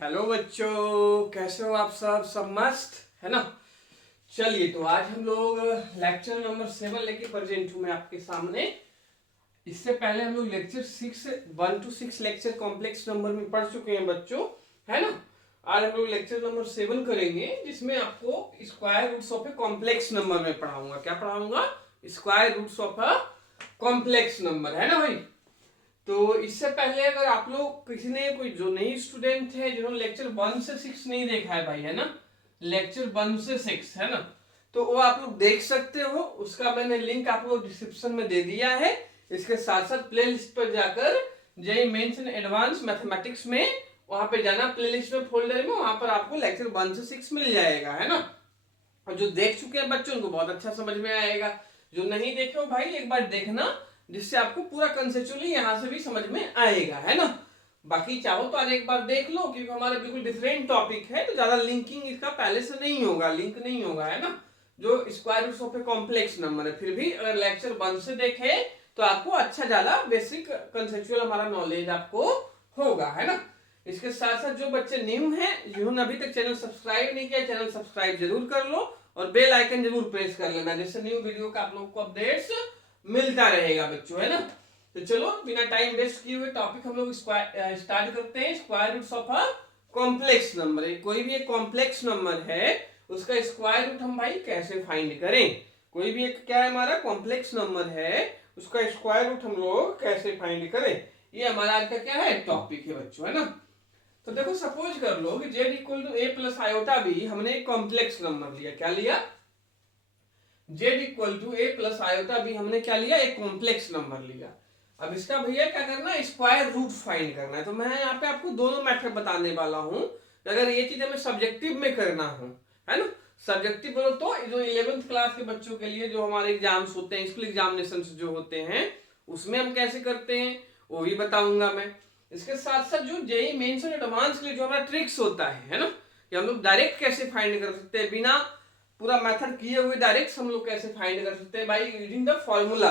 Hello बच्चों, कैसे हो आप सब मस्त है ना। चलिए, तो आज हम लोग लेक्चर नंबर 7 लेके प्रेजेंट हूँ मैं आपके सामने। इससे पहले हम लोग lecture 6 1 to 6 lecture complex number में पढ़ चुके हैं बच्चों, है ना। आज हम लोग लेक्चर नंबर 7 करेंगे, जिसमें आपको square roots of a complex number में पढ़ाऊंगा। क्या पढ़ाऊंगा? Square roots of a complex number, है ना भाई। तो इससे पहले अगर आप लोग किसी ने कोई जो नई स्टूडेंट है जिन्होंने लेक्चर 1 से 6 नहीं देखा है भाई, है ना, लेक्चर 1 से 6 है ना, तो वो आप लोग देख सकते हो। उसका मैंने लिंक आप लोग डिस्क्रिप्शन में दे दिया है। इसके साथ साथ प्ले लिस्ट पर जाकर JEE mains and advance mathematics में वहां पे जाना, प्ले लिस्ट में फोल्डर में, वहां पर आपको लेक्चर 1 से 6 मिल जाएगा, है ना। और जो देख चुके हैं बच्चों उनको बहुत अच्छा समझ में आएगा। जो नहीं देखे हो भाई, एक बार देखना, जिससे आपको पूरा कंसेप्चुअली यहाँ से भी समझ में आएगा, है ना। बाकी चाहो तो आज एक बार देख लो, क्योंकि हमारा बिल्कुल डिफरेंट टॉपिक है, तो ज्यादा लिंकिंग इसका पहले से नहीं होगा, लिंक नहीं होगा, है ना। जो square roots of a complex number है, फिर भी अगर लेक्चर 1 से देखे तो आपको अच्छा ज्यादा बेसिक कंसेप्चुअल हमारा नॉलेज आपको होगा, है ना। इसके साथ साथ जो बच्चे न्यू हैं, जिन्होंने अभी तक चैनल सब्सक्राइब नहीं किया, चैनल सब्सक्राइब जरूर कर लो और बेल आइकन जरूर प्रेस कर लेना, जिससे न्यू वीडियो का आप लोगों को अपडेट्स मिलता रहेगा बच्चों, है ना। तो चलो बिना टाइम वेस्ट किए हुए टॉपिक हम लोग स्टार्ट करते हैं। Square roots of a complex number. कोई भी एक कॉम्प्लेक्स नंबर है, उसका स्क्वायर रूट हम भाई कैसे फाइंड करें। कोई भी एक क्या है, हमारा कॉम्प्लेक्स नंबर है, उसका स्क्वायर रूट हम लोग कैसे फाइंड करें, ये हमारा आज का क्या है, टॉपिक है बच्चों, है ना। तो देखो, सपोज कर लो कि z equal to a plus iota b, हमने एक कॉम्प्लेक्स नंबर लिया। क्या लिया? z equal to a plus iota b, हमने क्या लिया, एक कॉम्प्लेक्स नंबर लिया। अब इसका भैया क्या करना है, स्क्वायर रूट फाइंड करना है। तो मैं यहाँ पे आपको दोनों मेथड बताने वाला हूँ। अगर ये चीज हमें सब्जेक्टिव में करना हो, है ना, सब्जेक्टिव बोलो तो जो 11th क्लास के बच्चों के लिए जो हमारे एग्जाम्स होते हैं, स्कूल एग्जामिनेशन जो होते हैं, उसमें हम कैसे करते हैं वो भी बताऊंगा मैं। इसके साथ साथ जो जेईई मेंस और एडवांस के लिए जो हमारा ट्रिक्स होता है ना, कि हम लोग डायरेक्ट कैसे फाइंड कर सकते हैं बिना पूरा मेथड किए हुए, डायरेक्ट हम लोग कैसे फाइंड कर सकते हैं बाई यूजिंग द फॉर्मूला,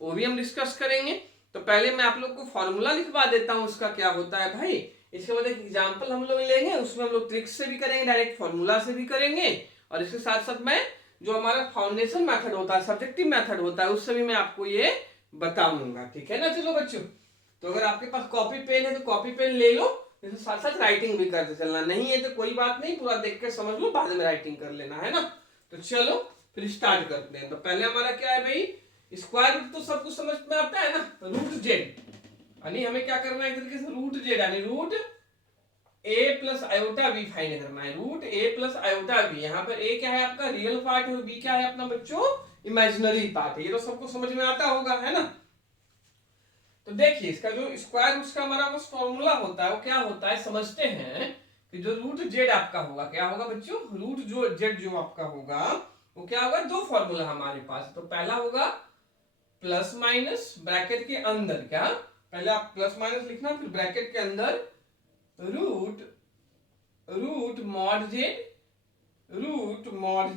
वो भी हम डिस्कस करेंगे। तो पहले मैं आप लोग को फॉर्मूला लिखवा देता हूँ, उसका क्या होता है भाई। इसके बाद एक एग्जांपल हम लोग लेंगे, उसमें हम लोग ट्रिक्स से भी करेंगे, डायरेक्ट फॉर्मूला से भी करेंगे, और इसके साथ साथ मैं जो हमारा फाउंडेशन मेथड होता है, सब्जेक्टिव मेथड होता है, उससे भी मैं आपको ये बताऊंगा, ठीक है ना। चलो बच्चों, तो अगर आपके पास कॉपी पेन है तो कॉपी पेन ले लो, इसके साथ साथ राइटिंग भी करते चलना, नहीं है तो कोई बात नहीं, पूरा देख के समझ लो, बाद में राइटिंग कर लेना, है ना। तो चलो फिर स्टार्ट करते हैं। तो पहले हमारा क्या है भाई, स्क्वायर रूट तो सब कुछ समझ में आता है ना, रूट जेड, यानी हमें क्या करना है, एक तरीके से रूट जेड यानी रूट ए प्लस आयोटा बी फाइंड करना है। रूट ए प्लस आयोटा बी, यहाँ पर ए क्या है आपका रियल पार्ट है और बी क्या है अपना बच्चों इमेजिनरी पार्ट है। ये तो सबको समझ में आता होगा, है ना। तो देखिए, इसका जो स्क्वायर रूट का हमारा बस फॉर्मूला होता है, वो क्या होता है समझते हैं, कि जो रूट जेड आपका होगा, क्या होगा बच्चों, रूट जो जेड जो आपका होगा वो क्या होगा, दो फॉर्मूला हमारे पास। तो पहला होगा प्लस माइनस ब्रैकेट के अंदर, क्या, पहले आप प्लस माइनस लिखना, फिर ब्रैकेट के अंदर root root mod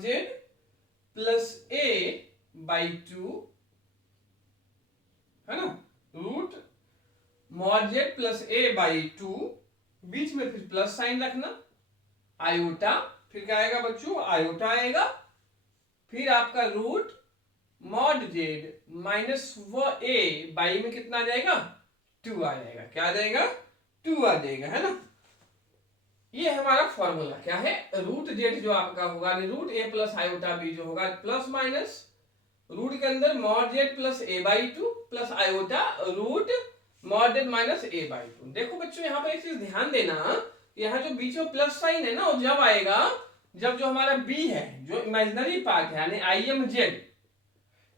z plus a by 2, है ना, root mod z plus a by 2, बीच में फिर प्लस साइन रखना, आयोटा, फिर क्या आएगा बच्चों, आयोटा आएगा, फिर आपका रूट मॉड जेड माइनस वो ए बाई में कितना आ जाएगा, 2 आ जाएगा। क्या आ जाएगा, 2 आ जाएगा, है ना। ये हमारा फॉर्मूला क्या है, रूट जेड जो आपका होगा, रूट ए प्लस आयोटा बी जो होगा, प्लस माइनस रूट के अंदर mod z plus a by 2 plus iota root mod z minus a by 2। देखो बच्चों, यहाँ पर एक चीज ध्यान देना, यहाँ जो बीच में प्लस साइन है ना, वो जब आएगा जब जो हमारा बी है, जो इमेजिनरी पार्ट है, यानी आई M Z,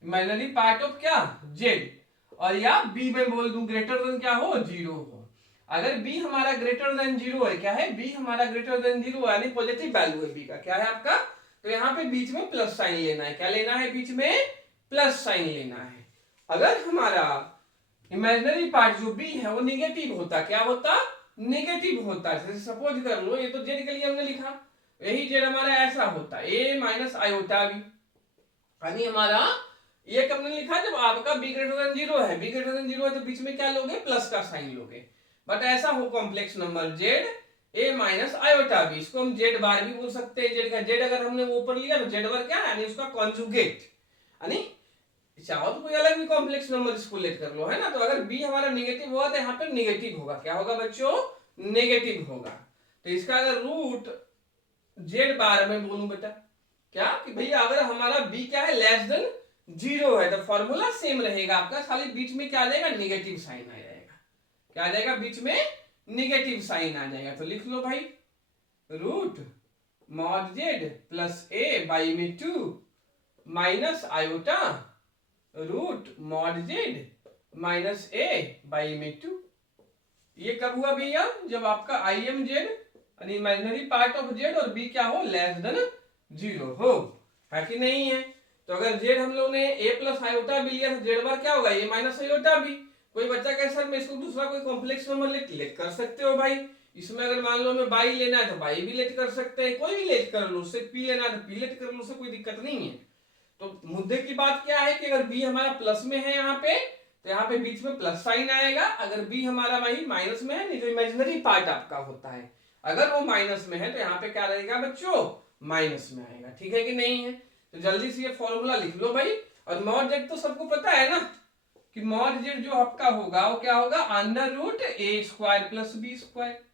imaginary part of क्या, जेड, और या बी में बोल दूं ग्रेटर देन क्या हो, 0 हो। अगर बी हमारा ग्रेटर देन 0 है, क्या है, बी हमारा ग्रेटर देन 0 यानी पॉजिटिव वैल्यू है बी का, क्या है आपका, तो यहाँ पे बीच में प्लस साइन लेना है। क्या लेना है, बीच में प्लस साइन लेना है। अगर हमारा इमेजिनरी पार्ट जो बी है वो निगेटिव होता, क्या होता, निगेटिव होता है। जैसे सपोज कर लो, ये तो जेड के लिए हमने लिखा, यही जेड हमारा ऐसा होता ए माइनस आयोटा बी, यानी हमारा ये कब ने लिखा, जब आपका बी ग्रेटर देन 0 है, बी ग्रेटर देन 0 है तो बीच में क्या लोगे, प्लस का साइन लोगे। बट ऐसा हो complex number z a minus iota b, इसको हम जेड बार भी बोल सकते हैं। जेड का जेड अगर हमने ऊपर लिया तो जेड बार क्या है, यानी उसका कॉन्जुगेट, यानी चाहो तो कोई अलग भी कॉम्प्लेक्स नंबर इसको लेट कर लो, है ना। तो अगर बी हमारा नेगेटिव होगा तो यहाँ पे नेगेटिव होगा, क्या होगा बच्चों, नेगेटिव होगा। तो इसका अगर रूट जेड बार में बोलूं बेटा क्या कि भैया अगर हमारा बी क्या है, लेस देन 0 है, तो फॉर्मूला सेम रहेगा आपका, खाली बीच में क्या आ जाएगा, नेगेटिव साइन आ जाएगा। क्या आ जाएगा, बीच में नेगेटिव साइन आ जाएगा। तो लिख लो भाई, root mod z plus a by में 2 minus iota root mod z minus a by में 2। ये कब हुआ भैया, जब आपका आई एम जेड यानी इमेजिनरी पार्ट ऑफ जेड और बी क्या हो, लेस देन 0 हो, है कि नहीं है। तो अगर जेड हम लोग ने ए प्लस आयोटा बी लिया तो जेड बार क्या होगा, ए माइनस आयोटा बी। कोई बच्चा कहे सर मैं इसको दूसरा कोई कॉम्प्लेक्स नंबर लेट कर सकते हो भाई, इसमें अगर मान लो मैं बाई लेना है तो बाई भी लेट कर सकते हैं, कोई भी लेट कर लो, उससे पी लेना है तो पी लेट कर लो, उससे कोई दिक्कत नहीं है। तो मुद्दे की बात क्या है कि अगर बी हमारा प्लस में है यहाँ पे, तो यहाँ पे बीच में प्लस साइन आएगा। अगर बी हमारा वही माइनस में है, नहीं तो इमेजिनरी पार्ट आपका होता है, अगर वो माइनस में है तो यहाँ पे क्या रहेगा बच्चों, माइनस में आएगा। ठीक है कि नहीं है। तो जल्दी से ये फॉर्मूला लिख लो भाई। और मॉड जेड तो सबको पता है ना कि मॉड जेड जो आपका होगा वो क्या होगा, अंडर रूट ए स्क्वायर प्लस बी स्क्वायर।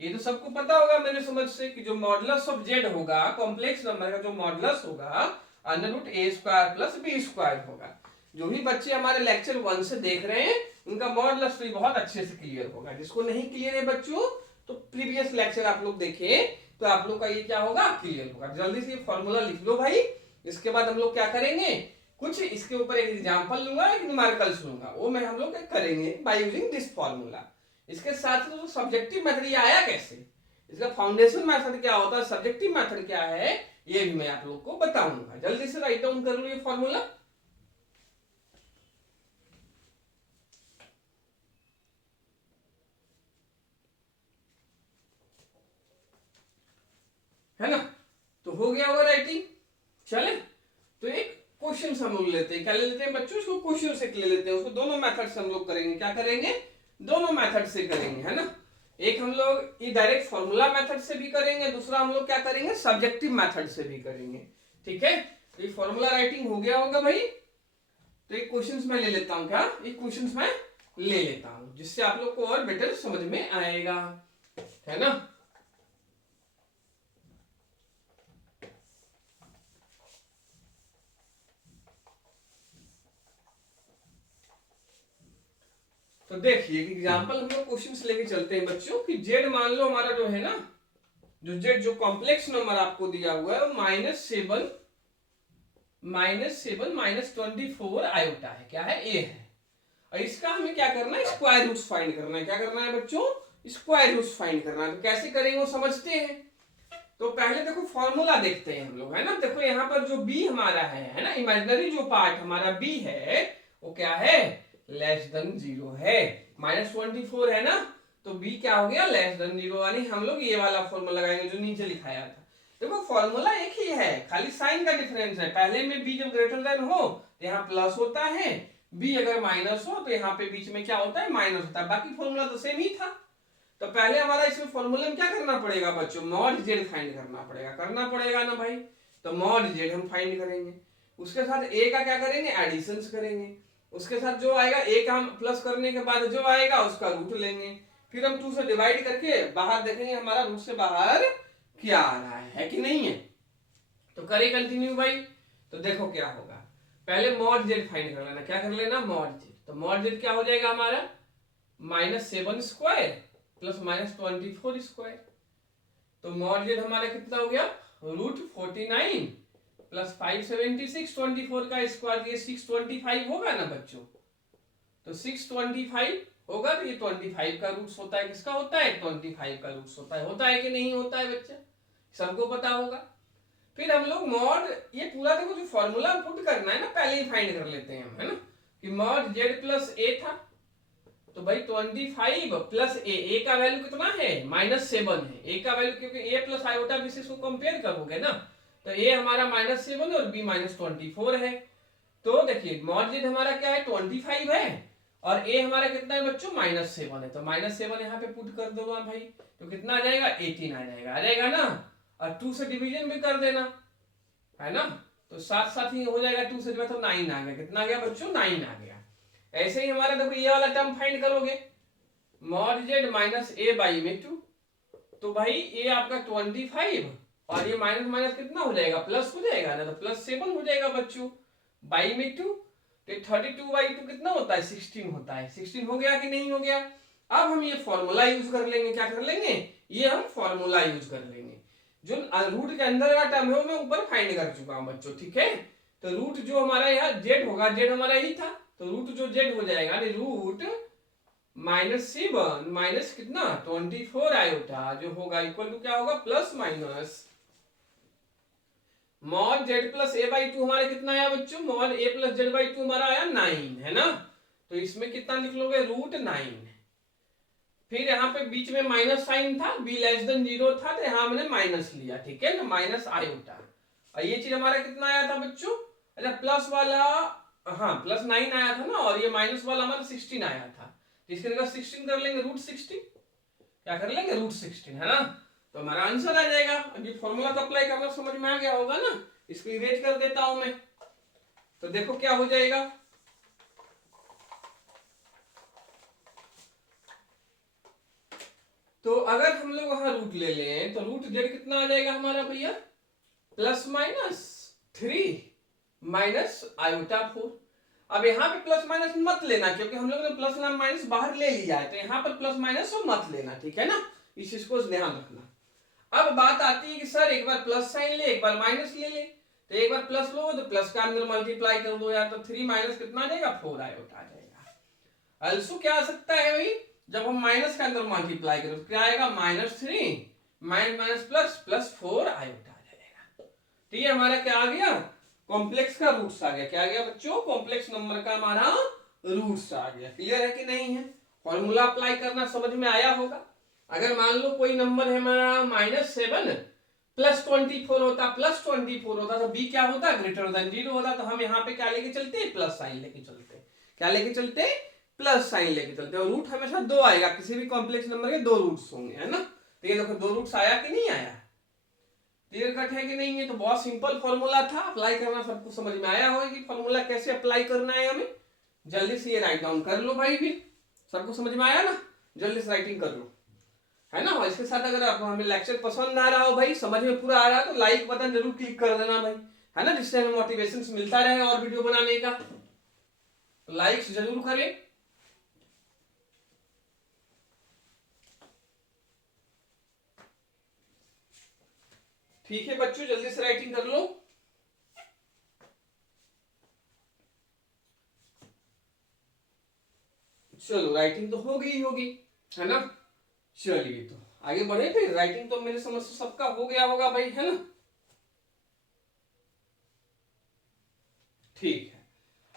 ये तो सबको पता होगा मेरे समझ से कि जो मॉडुलस ऑफ जेड होगा, कॉम्प्लेक्स नंबर का जो मॉडुलस होगा अंडर रूट ए स्क्वायर प्लस बी स्क्वायर होगा। जो भी बच्चे हमारे लेक्चर 1 से देख रहे हैं उनका मॉडुलस तो बहुत अच्छे से क्लियर होगा। जिसको नहीं क्लियर है बच्चों तो प्रीवियस लेक्चर आप लोग देखें तो आप लोग का ये क्या होगा, क्लियर होगा। जल्दी से फॉर्मूला लिख लो भाई। इसके बाद हम लोग क्या करेंगे, कुछ इसके ऊपर एक एग्जांपल लूंगा, एक न्यूमेरिकल्स लूंगा, वो मैं हम लोग करेंगे बाय यूजिंग दिस फॉर्मूला। इसके साथ जो सब्जेक्टिव मेथड ये आया कैसे, इसका फाउंडेशन मेथड क्या होता है, सब्जेक्टिव मेथड क्या है, ये भी मैं आप लोग को बताऊंगा। जल्दी से राइट डाउन कर लो ये फॉर्मूला। है ना, तो हो गया होगा राइटिंग। चले तो एक क्वेश्चन हम लोग लेते हैं, क्या ले लेते हैं बच्चों, इसको क्वेश्चन से ले लेते हैं। उसको दोनों मेथड से हम लोग करेंगे, क्या करेंगे, दोनों मेथड से करेंगे, है ना। एक हम लोग ये डायरेक्ट फॉर्मूला मेथड से भी करेंगे, दूसरा हम लोग क्या करेंगे, सब्जेक्टिव मेथड से भी करेंगे। ठीक है, तो ये फॉर्मूला राइटिंग हो गया होगा भाई। तो एक क्वेश्चंस मैं ले लेता हूं, क्या एक क्वेश्चंस मैं ले लेता हूं जिससे आप लोग को और बेटर समझ में आएगा, है ना। तो देखिए एग्जांपल हम लोग क्वेश्चंस लेके चलते हैं बच्चों कि जेड मान लो हमारा जो है ना, जो जेड जो कॉम्प्लेक्स नंबर आपको दिया हुआ है -7 -24 आयोटा है, क्या है, ए है। और इसका हमें क्या करना है, स्क्वायर रूट्स फाइंड करना है। क्या करना है बच्चों, स्क्वायर रूट्स फाइंड करना है। तो कैसे करेंगे वो समझते हैं। तो पहले देखो फॉर्मूला देखते हैं हम लोग, है ना। देखो यहाँ पर जो बी हमारा है ना, इमेजिनरी जो पार्ट हमारा बी है वो क्या है, लेस देन 0 है। -24 है ना, तो बी क्या हो गया, लेस देन 0, यानी हम लोग ये वाला फॉर्मूला लगाएंगे जो नीचे लिखाया था। देखो फॉर्मूला एक ही है, खाली साइन का डिफरेंस है। पहले में बी जब ग्रेटर देन हो तो यहाँ प्लस होता है, बी अगर माइनस हो तो यहाँ पे बीच में क्या होता है, माइनस होता है। बाकी फॉर्मूला तो सेम ही था। तो पहले हमारा इसमें फॉर्मूले में क्या करना पड़ेगा बच्चों, मॉड जेड फाइंड करना पड़ेगा ना भाई। तो मॉड जेड हम फाइंड करेंगे, उसके साथ ए का क्या करेंगे, एडिशन करेंगे। उसके साथ जो आएगा ए का हम प्लस करने के बाद जो आएगा उसका रूट लेंगे, फिर हम 2 से डिवाइड करके बाहर देखेंगे हमारा रूट से बाहर क्या आ रहा है कि नहीं है। तो करें कंटिन्यू भाई। तो देखो क्या होगा, पहले मॉड जेड फाइंड कर लेना। क्या कर लेना, मॉड जेड। तो मॉड जेड क्या हो जाएगा हमारा, -7 स्क्वायर प्लस -24 स्क्वायर। तो मॉड जेड हमारा कितना हो गया, √49 प्लस 576, 24 का स्क्वायर, ये 625 होगा ना बच्चों। तो 625 होगा तो ये 25 का रूट्स होता है, किसका होता है, 25 का रूट्स होता है कि नहीं होता है बच्चा, सबको पता होगा। फिर हम लोग मॉड, ये पूरा देखो जो फॉर्मूला पुट करना है ना पहले ही फाइंड कर लेते हैं हम, है ना, कि मॉड जेड प्लस ए था। तो भाई 25 प्लस ए का वैल्यू कितना है, -7 है। ए का वैल्यू क्योंकि ए प्लस आयोटा बी से इसको कंपेयर करोगे ना, तो ए हमारा -7 और बी -24 है। तो देखिए मॉड जेड हमारा क्या है, 25 है, और ए हमारा कितना है बच्चों -7 है, तो -7 यहाँ पे पुट कर दो भाई, तो कितना आ जाएगा 18 आ जाएगा ना। और 2 से डिवीजन भी कर देना है ना, तो साथ साथ ही हो जाएगा, 2 से तो 9 आ गया, कितना आ गया बच्चों 9 आ गया। ऐसे ही हमारा देखो ये वाला टर्म फाइंड करोगे, mod z minus a by में 2, तो भाई ये आपका 25 और ये माइनस माइनस कितना हो जाएगा प्लस हो जाएगा ना, तो +7 हो जाएगा बच्चों बाई में 2, तो 32/2 कितना होता है 16 होता है। 16 हो गया कि नहीं हो गया। अब हम ये फॉर्मूला यूज कर लेंगे, क्या कर लेंगे, ये हम फॉर्मूला यूज कर लेंगे। जो रूट के अंदर का टर्म है वो मैं ऊपर फाइंड कर चुका हूं बच्चों, ठीक है। तो रूट जो हमारा यहाँ जेड होगा, जेड हमारा यही था, तो रूट जो जेड हो जाएगा रूट -7 माइनस कितना 24 आयोटा, जो होगा इक्वल टू क्या होगा plus minus mod z plus a by 2 हमारे कितना आया बच्चों, mod A plus Z by 2 हमारा आया 9 है ना, तो इसमें कितना लिख लोगे √9। फिर यहाँ पे बीच में माइनस साइन था, b लेस देन 0 था, तो यहाँ हमने माइनस लिया, ठीक है ना, माइनस आयोटा। और ये चीज हमारा कितना आया था बच्चों, अच्छा प्लस वाला, हाँ +9 आया था ना, और ये माइनस वाला हमारा 16 आया था, तो इसके जगह 16 कर लेंगे √16, क्या कर लेंगे √16 है ना, तो हमारा आंसर आ जाएगा। अब ये फॉर्मूला तो अप्लाई करना समझ में आ गया होगा ना, इसको इरेज कर देता हूं मैं, तो देखो क्या हो जाएगा, तो अगर हम लोग वहां रूट ले लें तो रूट जेड कितना आ जाएगा हमारा भैया +-3 माइनस आयोटा 4। अब यहाँ पे प्लस माइनस मत लेना, क्योंकि हम लोग ने प्लस माइनस बाहर ले लिया है, तो यहाँ पर प्लस माइनस मत लेना, ठीक है ना, इस चीज को ध्यान रखना। अब बात आती है कि सर एक बार प्लस साइन ले एक बार माइनस ले ले, तो एक बार प्लस लो तो प्लस का अंदर मल्टीप्लाई कर दो यार, तो 3 माइनस कितना आ जाएगा 4 आयोटा आ जाएगा। अल्सो क्या आ सकता है भाई, जब हम माइनस का अंदर मल्टीप्लाई करें तो क्या आएगा -3 माइनस प्लस 4 आयोटा आ जाएगा। तो ये हमारा क्या आ गया, कॉम्प्लेक्स का रूट्स आ गया, क्या आ गया बच्चों, कॉम्प्लेक्स नंबर का हमारा रूट्स आ गया। क्लियर है कि नहीं है, फॉर्मूला अप्लाई करना समझ में आया होगा। अगर मान लो कोई नंबर है हमारा -7 +24 होता तो b क्या होता >0 होता, तो हम यहाँ पे क्या लेके चलते प्लस साइन लेके चलते, क्या लेके चलते प्लस साइन लेके चलते, और रूट हमेशा 2 आएगा, किसी भी कॉम्प्लेक्स नंबर के 2 रूट्स होंगे है ना। तो ये देखो 2 रूट्स आया कि नहीं आया, क्लियर कट है कि नहीं है। तो बहुत सिंपल फॉर्मूला था, अप्लाई करना सबको समझ में आया होगा कि फॉर्मूला कैसे अप्लाई करना है हमें। जल्दी से ये राइट डाउन कर लो भाई, फिर सबको समझ में आया ना, जल्दी से राइटिंग कर लो है ना। और इसके साथ अगर आप हमें लेक्चर पसंद आ रहा हो भाई, समझ में पूरा आ रहा है, तो लाइक बटन जरूर क्लिक कर देना भाई, है ना, जिससे हमें मोटिवेशन मिलता रहे और वीडियो बनाने का। लाइक जरूर करें। ठीक है बच्चों, जल्दी से राइटिंग कर लो। चलो राइटिंग तो हो गई होगी है ना, चलिए तो आगे बढ़े फिर। राइटिंग तो मेरे समझ से सबका हो गया होगा भाई, है ना, ठीक है।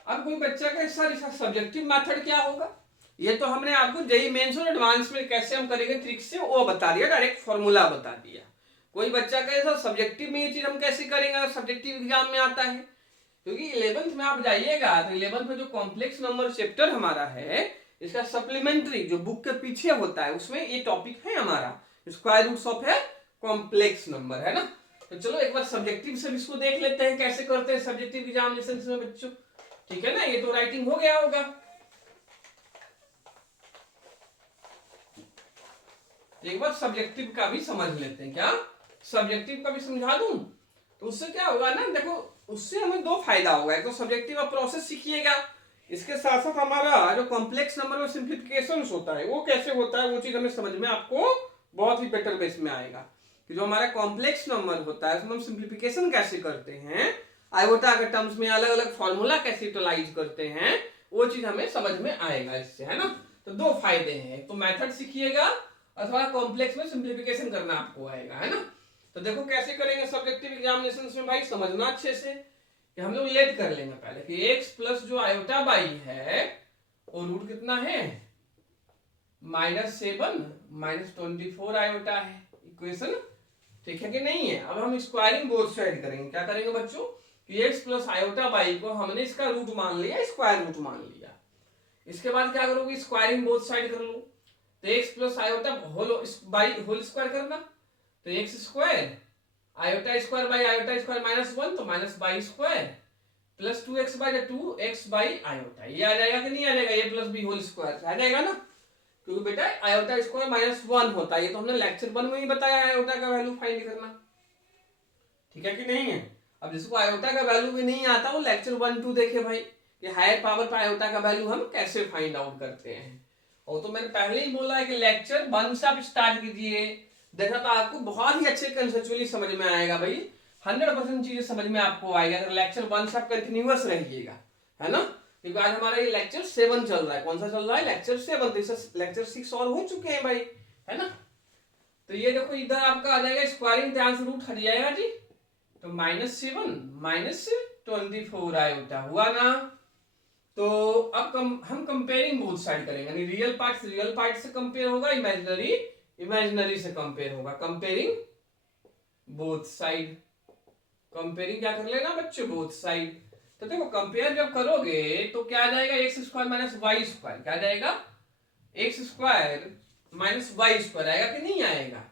अब कोई बच्चा का सर इसका सब्जेक्टिव मेथड क्या होगा, ये तो हमने आपको जेईई मेंस और एडवांस में कैसे हम करेंगे ट्रिक से वो बता दिया, डायरेक्ट फॉर्मूला बता दिया। कोई बच्चा का ऐसा सब्जेक्टिव में ये चीज हम कैसे करेंगे, सब्जेक्टिव एग्जाम में आता है, क्योंकि 11th में आप जाइएगा तो 11th में जो कॉम्प्लेक्स नंबर चैप्टर हमारा है, इसका सप्लीमेंट्री जो बुक के पीछे होता है उसमें ये टॉपिक है हमारा, स्क्वायर रूट्स ऑफ है कॉम्प्लेक्स नंबर, है ना। तो चलो एक बार सब्जेक्टिव से इसको देख लेते हैं कैसे करते हैं सब्जेक्टिव एग्जामिनेशन में बच्चों, ठीक है ना। ये तो राइटिंग हो गया होगा, एक बार सब्जेक्टिव का भी समझ लेते हैं, क्या सब्जेक्टिव का भी समझा दूं, तो उससे क्या होगा ना, देखो उससे हमें 2 फायदा होगा। एक तो सब्जेक्टिव आप प्रोसेस सीखिएगा, इसके साथ साथ हमारा जो कॉम्प्लेक्स नंबर में सिंप्लीफिकेशन होता है वो कैसे होता है, वो चीज हमें समझ में आपको बहुत ही बेटर बेस में आएगा कि जो हमारा कॉम्प्लेक्स नंबर होता है उसमें हम सिंप्लीफिकेशन कैसे करते हैं, आयोटा के टर्म्स में अलग अलग फॉर्मूला कैसे यूटिलाइज करते हैं, वो चीज हमें समझ में आएगा इससे, है ना। तो 2 फायदे हैं, तो मेथड सीखिएगा और थोड़ा कॉम्प्लेक्स में सिंप्लीफिकेशन करना आपको आएगा, है ना। तो देखो कैसे करेंगे सब्जेक्टिव एग्जामिनेशन में भाई, समझना अच्छे से कि हम लोग लेट कर लेंगे पहले कि x प्लस जो आयोटा बाई है वो रूट कितना है -7 -24 आयोटा है, इक्वेशन ठीक है कि नहीं है। अब हम स्क्वायरिंग बोथ साइड करेंगे, क्या करेंगे बच्चों कि x प्लस आयोटा बाई को हमने इसका रूट मान लिया, स्क्वायर रूट मान लिया, इसके बाद क्या करोगे, स्क्वायरिंग बोथ साइड कर लो, तो x plus iota whole y whole square करना, तो x square iota square y iota square -1, तो minus y square plus 2x y 2x y iota, ये आ जाएगा कि नहीं आ जाएगा, ये प्लस बी होल स्क्वायर आ जाएगा ना, क्योंकि बेटा आयोटा स्क्वायर -1 होता है, ये तो हमने लेक्चर 1 में ही बताया आयोटा का वैल्यू फाइंड करना, ठीक है कि नहीं है। अब जिसको आयोटा का वैल्यू भी नहीं आता वो लेक्चर 1-2 देखे भाई, कि हायर पावर पर आयोटा का वैल्यू हम कैसे फाइंड आउट करते हैं। और तो मैंने पहले ही बोला है कि लेक्चर 1 से आप स्टार्ट कीजिए, देखा तो आपको बहुत ही अच्छे कंसेप्चुअली समझ में आएगा भाई, 100% चीजें समझ में आपको आएगा अगर लेक्चर 1 से आप कंटिन्यूअस रहिएगा, है ना। क्योंकि आज हमारा ये लेक्चर 7 चल रहा है, कौन सा चल रहा है, लेक्चर 7, तो इससे लेक्चर 6 और हो चुके हैं भाई, है ना। तो ये देखो इधर आपका आ जाएगा स्क्वायरिंग, ध्यान से रूट हट जाएगा जी, तो -7 -24 आयोटा हुआ ना। तो अब हम कंपेयरिंग बोथ साइड करेंगे, यानी रियल पार्ट से कंपेयर होगा, इमेजिनरी से कंपेयर होगा, कंपेयरिंग बोथ साइड, कंपेयरिंग क्या कर लेना बच्चों, बोथ साइड। तो देखो कंपेयर जब करोगे तो क्या आ जाएगा, x square minus y square, क्या जाएगा, x square minus y square आएगा कि नहीं आएगा,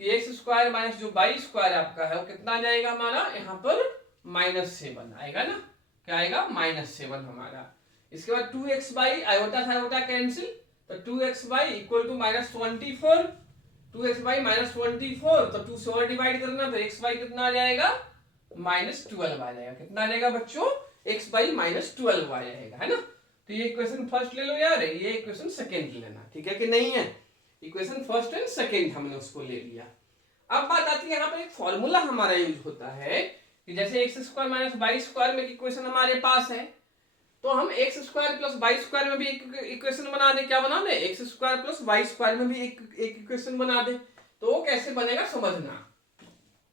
कि एक्स स्क्वायर माइनस जो वाई स्क्वायर आपका है वो कितना आ जाएगा हमारा यहाँ पर -7 आएगा ना, क्या आएगा -7 हमारा। इसके बाद 2x बाई आयोटा था आयोटा कैंसिल, तो 2x by equal to -24, 2x by -24, तो 2 से और डिवाइड करना, तो x बाई कितना आ जाएगा -12 आ जाएगा, कितना आ जाएगा बच्चों, x बाई -12 आ जाएगा, है ना। तो ये इक्वेशन फर्स्ट ले लो यार, ये इक्वेशन सेकंड लेना, ठीक है कि नहीं है, इक्वेशन फर्स्ट एंड सेकंड हमने उसको ले लिया। अब बात आती है यहाँ पर एक फॉर्मूला हमारा यूज होता है कि जैसे x square minus y square में इक्वेशन हमारे पास है, तो हम x square plus y square में भी एक इक्वेशन बना दे, क्या बना दे, x square plus y square में भी एक इक्वेशन बना दे। तो वो कैसे बनेगा समझना,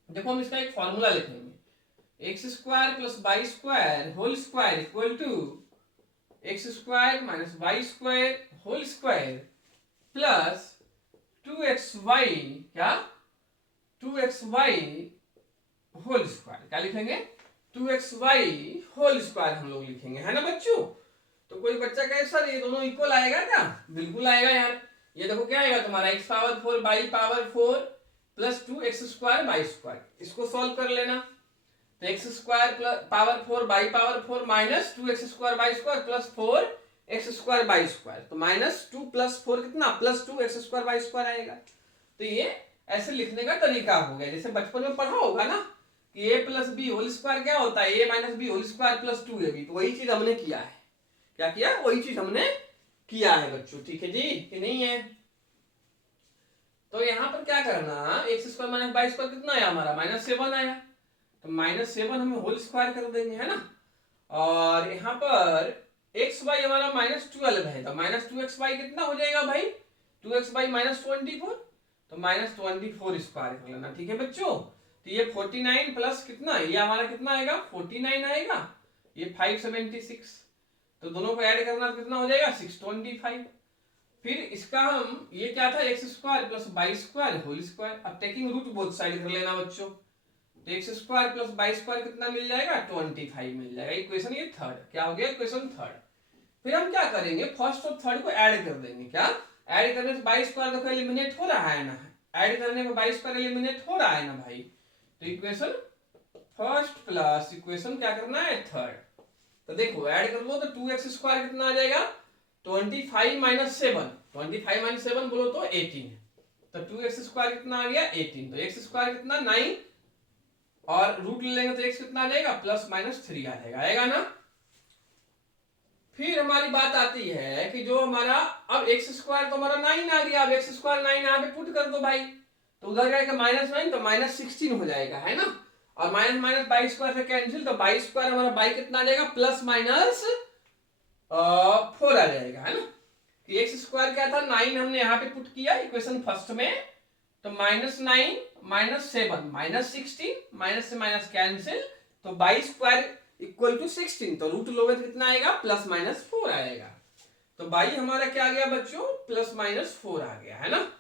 देखो हम इसका एक फॉर्मूला लिखेंगे, x square plus y square whole square equal to x square minus y square whole square plus 2xy, क्या 2xy होल स्क्वायर, क्या लिखेंगे 2xy होल स्क्वायर हम लोग लिखेंगे, है ना बच्चों। तो कोई बच्चा कहे सर ये दोनों इक्वल आएगा क्या, बिल्कुल आएगा यार। ये देखो क्या आएगा तुम्हारा x power 4 by power 4 plus 2x square by square, इसको सॉल्व कर लेना, तो x square power 4 by power 4 minus 2x square by square plus 4x square by square, तो -2 प्लस 4 कितना +2x स्क्वायर बाई स्क्वायर आएगा। तो ये ऐसे लिखने का तरीका हो गया, जैसे बचपन में पढ़ा होगा ना कि a plus b whole square क्या होता है, a minus b whole square plus 2ab, तो वही चीज हमने किया है, क्या किया, वही चीज हमने किया है बच्चों, ठीक है जी कि नहीं है। तो यहाँ पर क्या करना, x square minus y square कितना आया हमारा -7 आया, तो -7 हम होल स्क्वायर कर देंगे, है ना। और यहाँ पर एक्स वाई हमारा -12 है, तो -2xy कितना हो जाएगा भाई, 2xy -24, तो -24 स्क्वायर कर लेना, ठीक है बच्चों। तो ये 49 प्लस कितना, ये हमारा कितना आएगा 49 आएगा, ये 576, तो दोनों को ऐड करना तो कितना हो जाएगा 625। फिर इसका हम ये क्या था, x square plus y square whole square, अब टेकिंग रूट बोथ साइड कर लेना बच्चों, तो x square plus y square कितना मिल जाएगा 25 मिल जाएगा, इक्वेशन ये थर्ड, क्या हो गया इक्वेशन थर्ड। फिर हम क्या करेंगे, फर्स्ट और थर्ड को ऐड कर देंगे, क्या ऐड करने से वाई स्क्वायर देखो एलिमिनेट हो रहा है ना, ऐड करने में वाई स्क्वायर एलिमिनेट हो रहा है ना भाई, तो इक्वेशन फर्स्ट प्लस इक्वेशन क्या करना है थर्ड, तो देखो ऐड कर लो, तो 2x स्क्वायर कितना आ जाएगा 25 माइनस 7, 25 माइनस 7 बोलो तो 18, तो 2x स्क्वायर कितना आ गया 18, तो x स्क्वायर कितना 9, और रूट ले लेंगे तो x कितना आ जाएगा +-3 आ जाएगा, आएगा ना। फिर हमारी बात आती है कि जो हमारा अब एक्स स्क्वायर तो हमारा 9 आ गया, अब एक्स स्क्वायर 9 यहाँ पे पुट कर दो भाई, तो उधर जाएगा -9 तो -16 हो जाएगा, है ना। और माइनस माइनस बाई स्क्वायर से कैंसिल, तो बाई स्क्वायर हमारा बाई कितना आ जाएगा +-4 आ जाएगा, है ना। कि एक्स स्क्वायर क्या था 9 हमने यहाँ पे पुट किया इक्वेशन फर्स्ट में, तो -9 -7 -16, माइनस से माइनस कैंसिल, तो बाई स्क्वायर इक्वल टू 16, तो रूट लोगे तो कितना आएगा +-4 आएगा, तो बाई हमारा क्या आ गया बच्चों +-4 आ गया, है ना।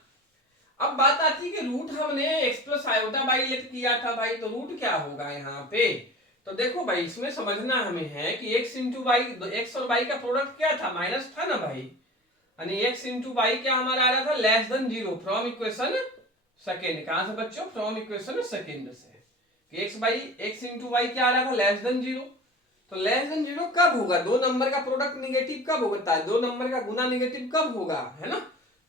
अब बात आती है कि रूट हमने x plus iota y let किया था भाई, तो रूट क्या होगा यहाँ पे, तो देखो भाई इसमें समझना हमें है कि x इंटू वाई, एक्स और वाई का प्रोडक्ट क्या था, माइनस था ना भाई, यानी x इंटू वाई क्या हमारा आ रहा था, less than zero from equation second. कहां से बच्चों, फ्रॉम इक्वेशन सेकेंड से, कि x इंटू वाई क्या आ रहा था, लेस देन जीरो। तो लेस देन जीरो कब होगा, दो नंबर का प्रोडक्ट निगेटिव कब होता है, दो नंबर का गुना निगेटिव कब होगा, है ना,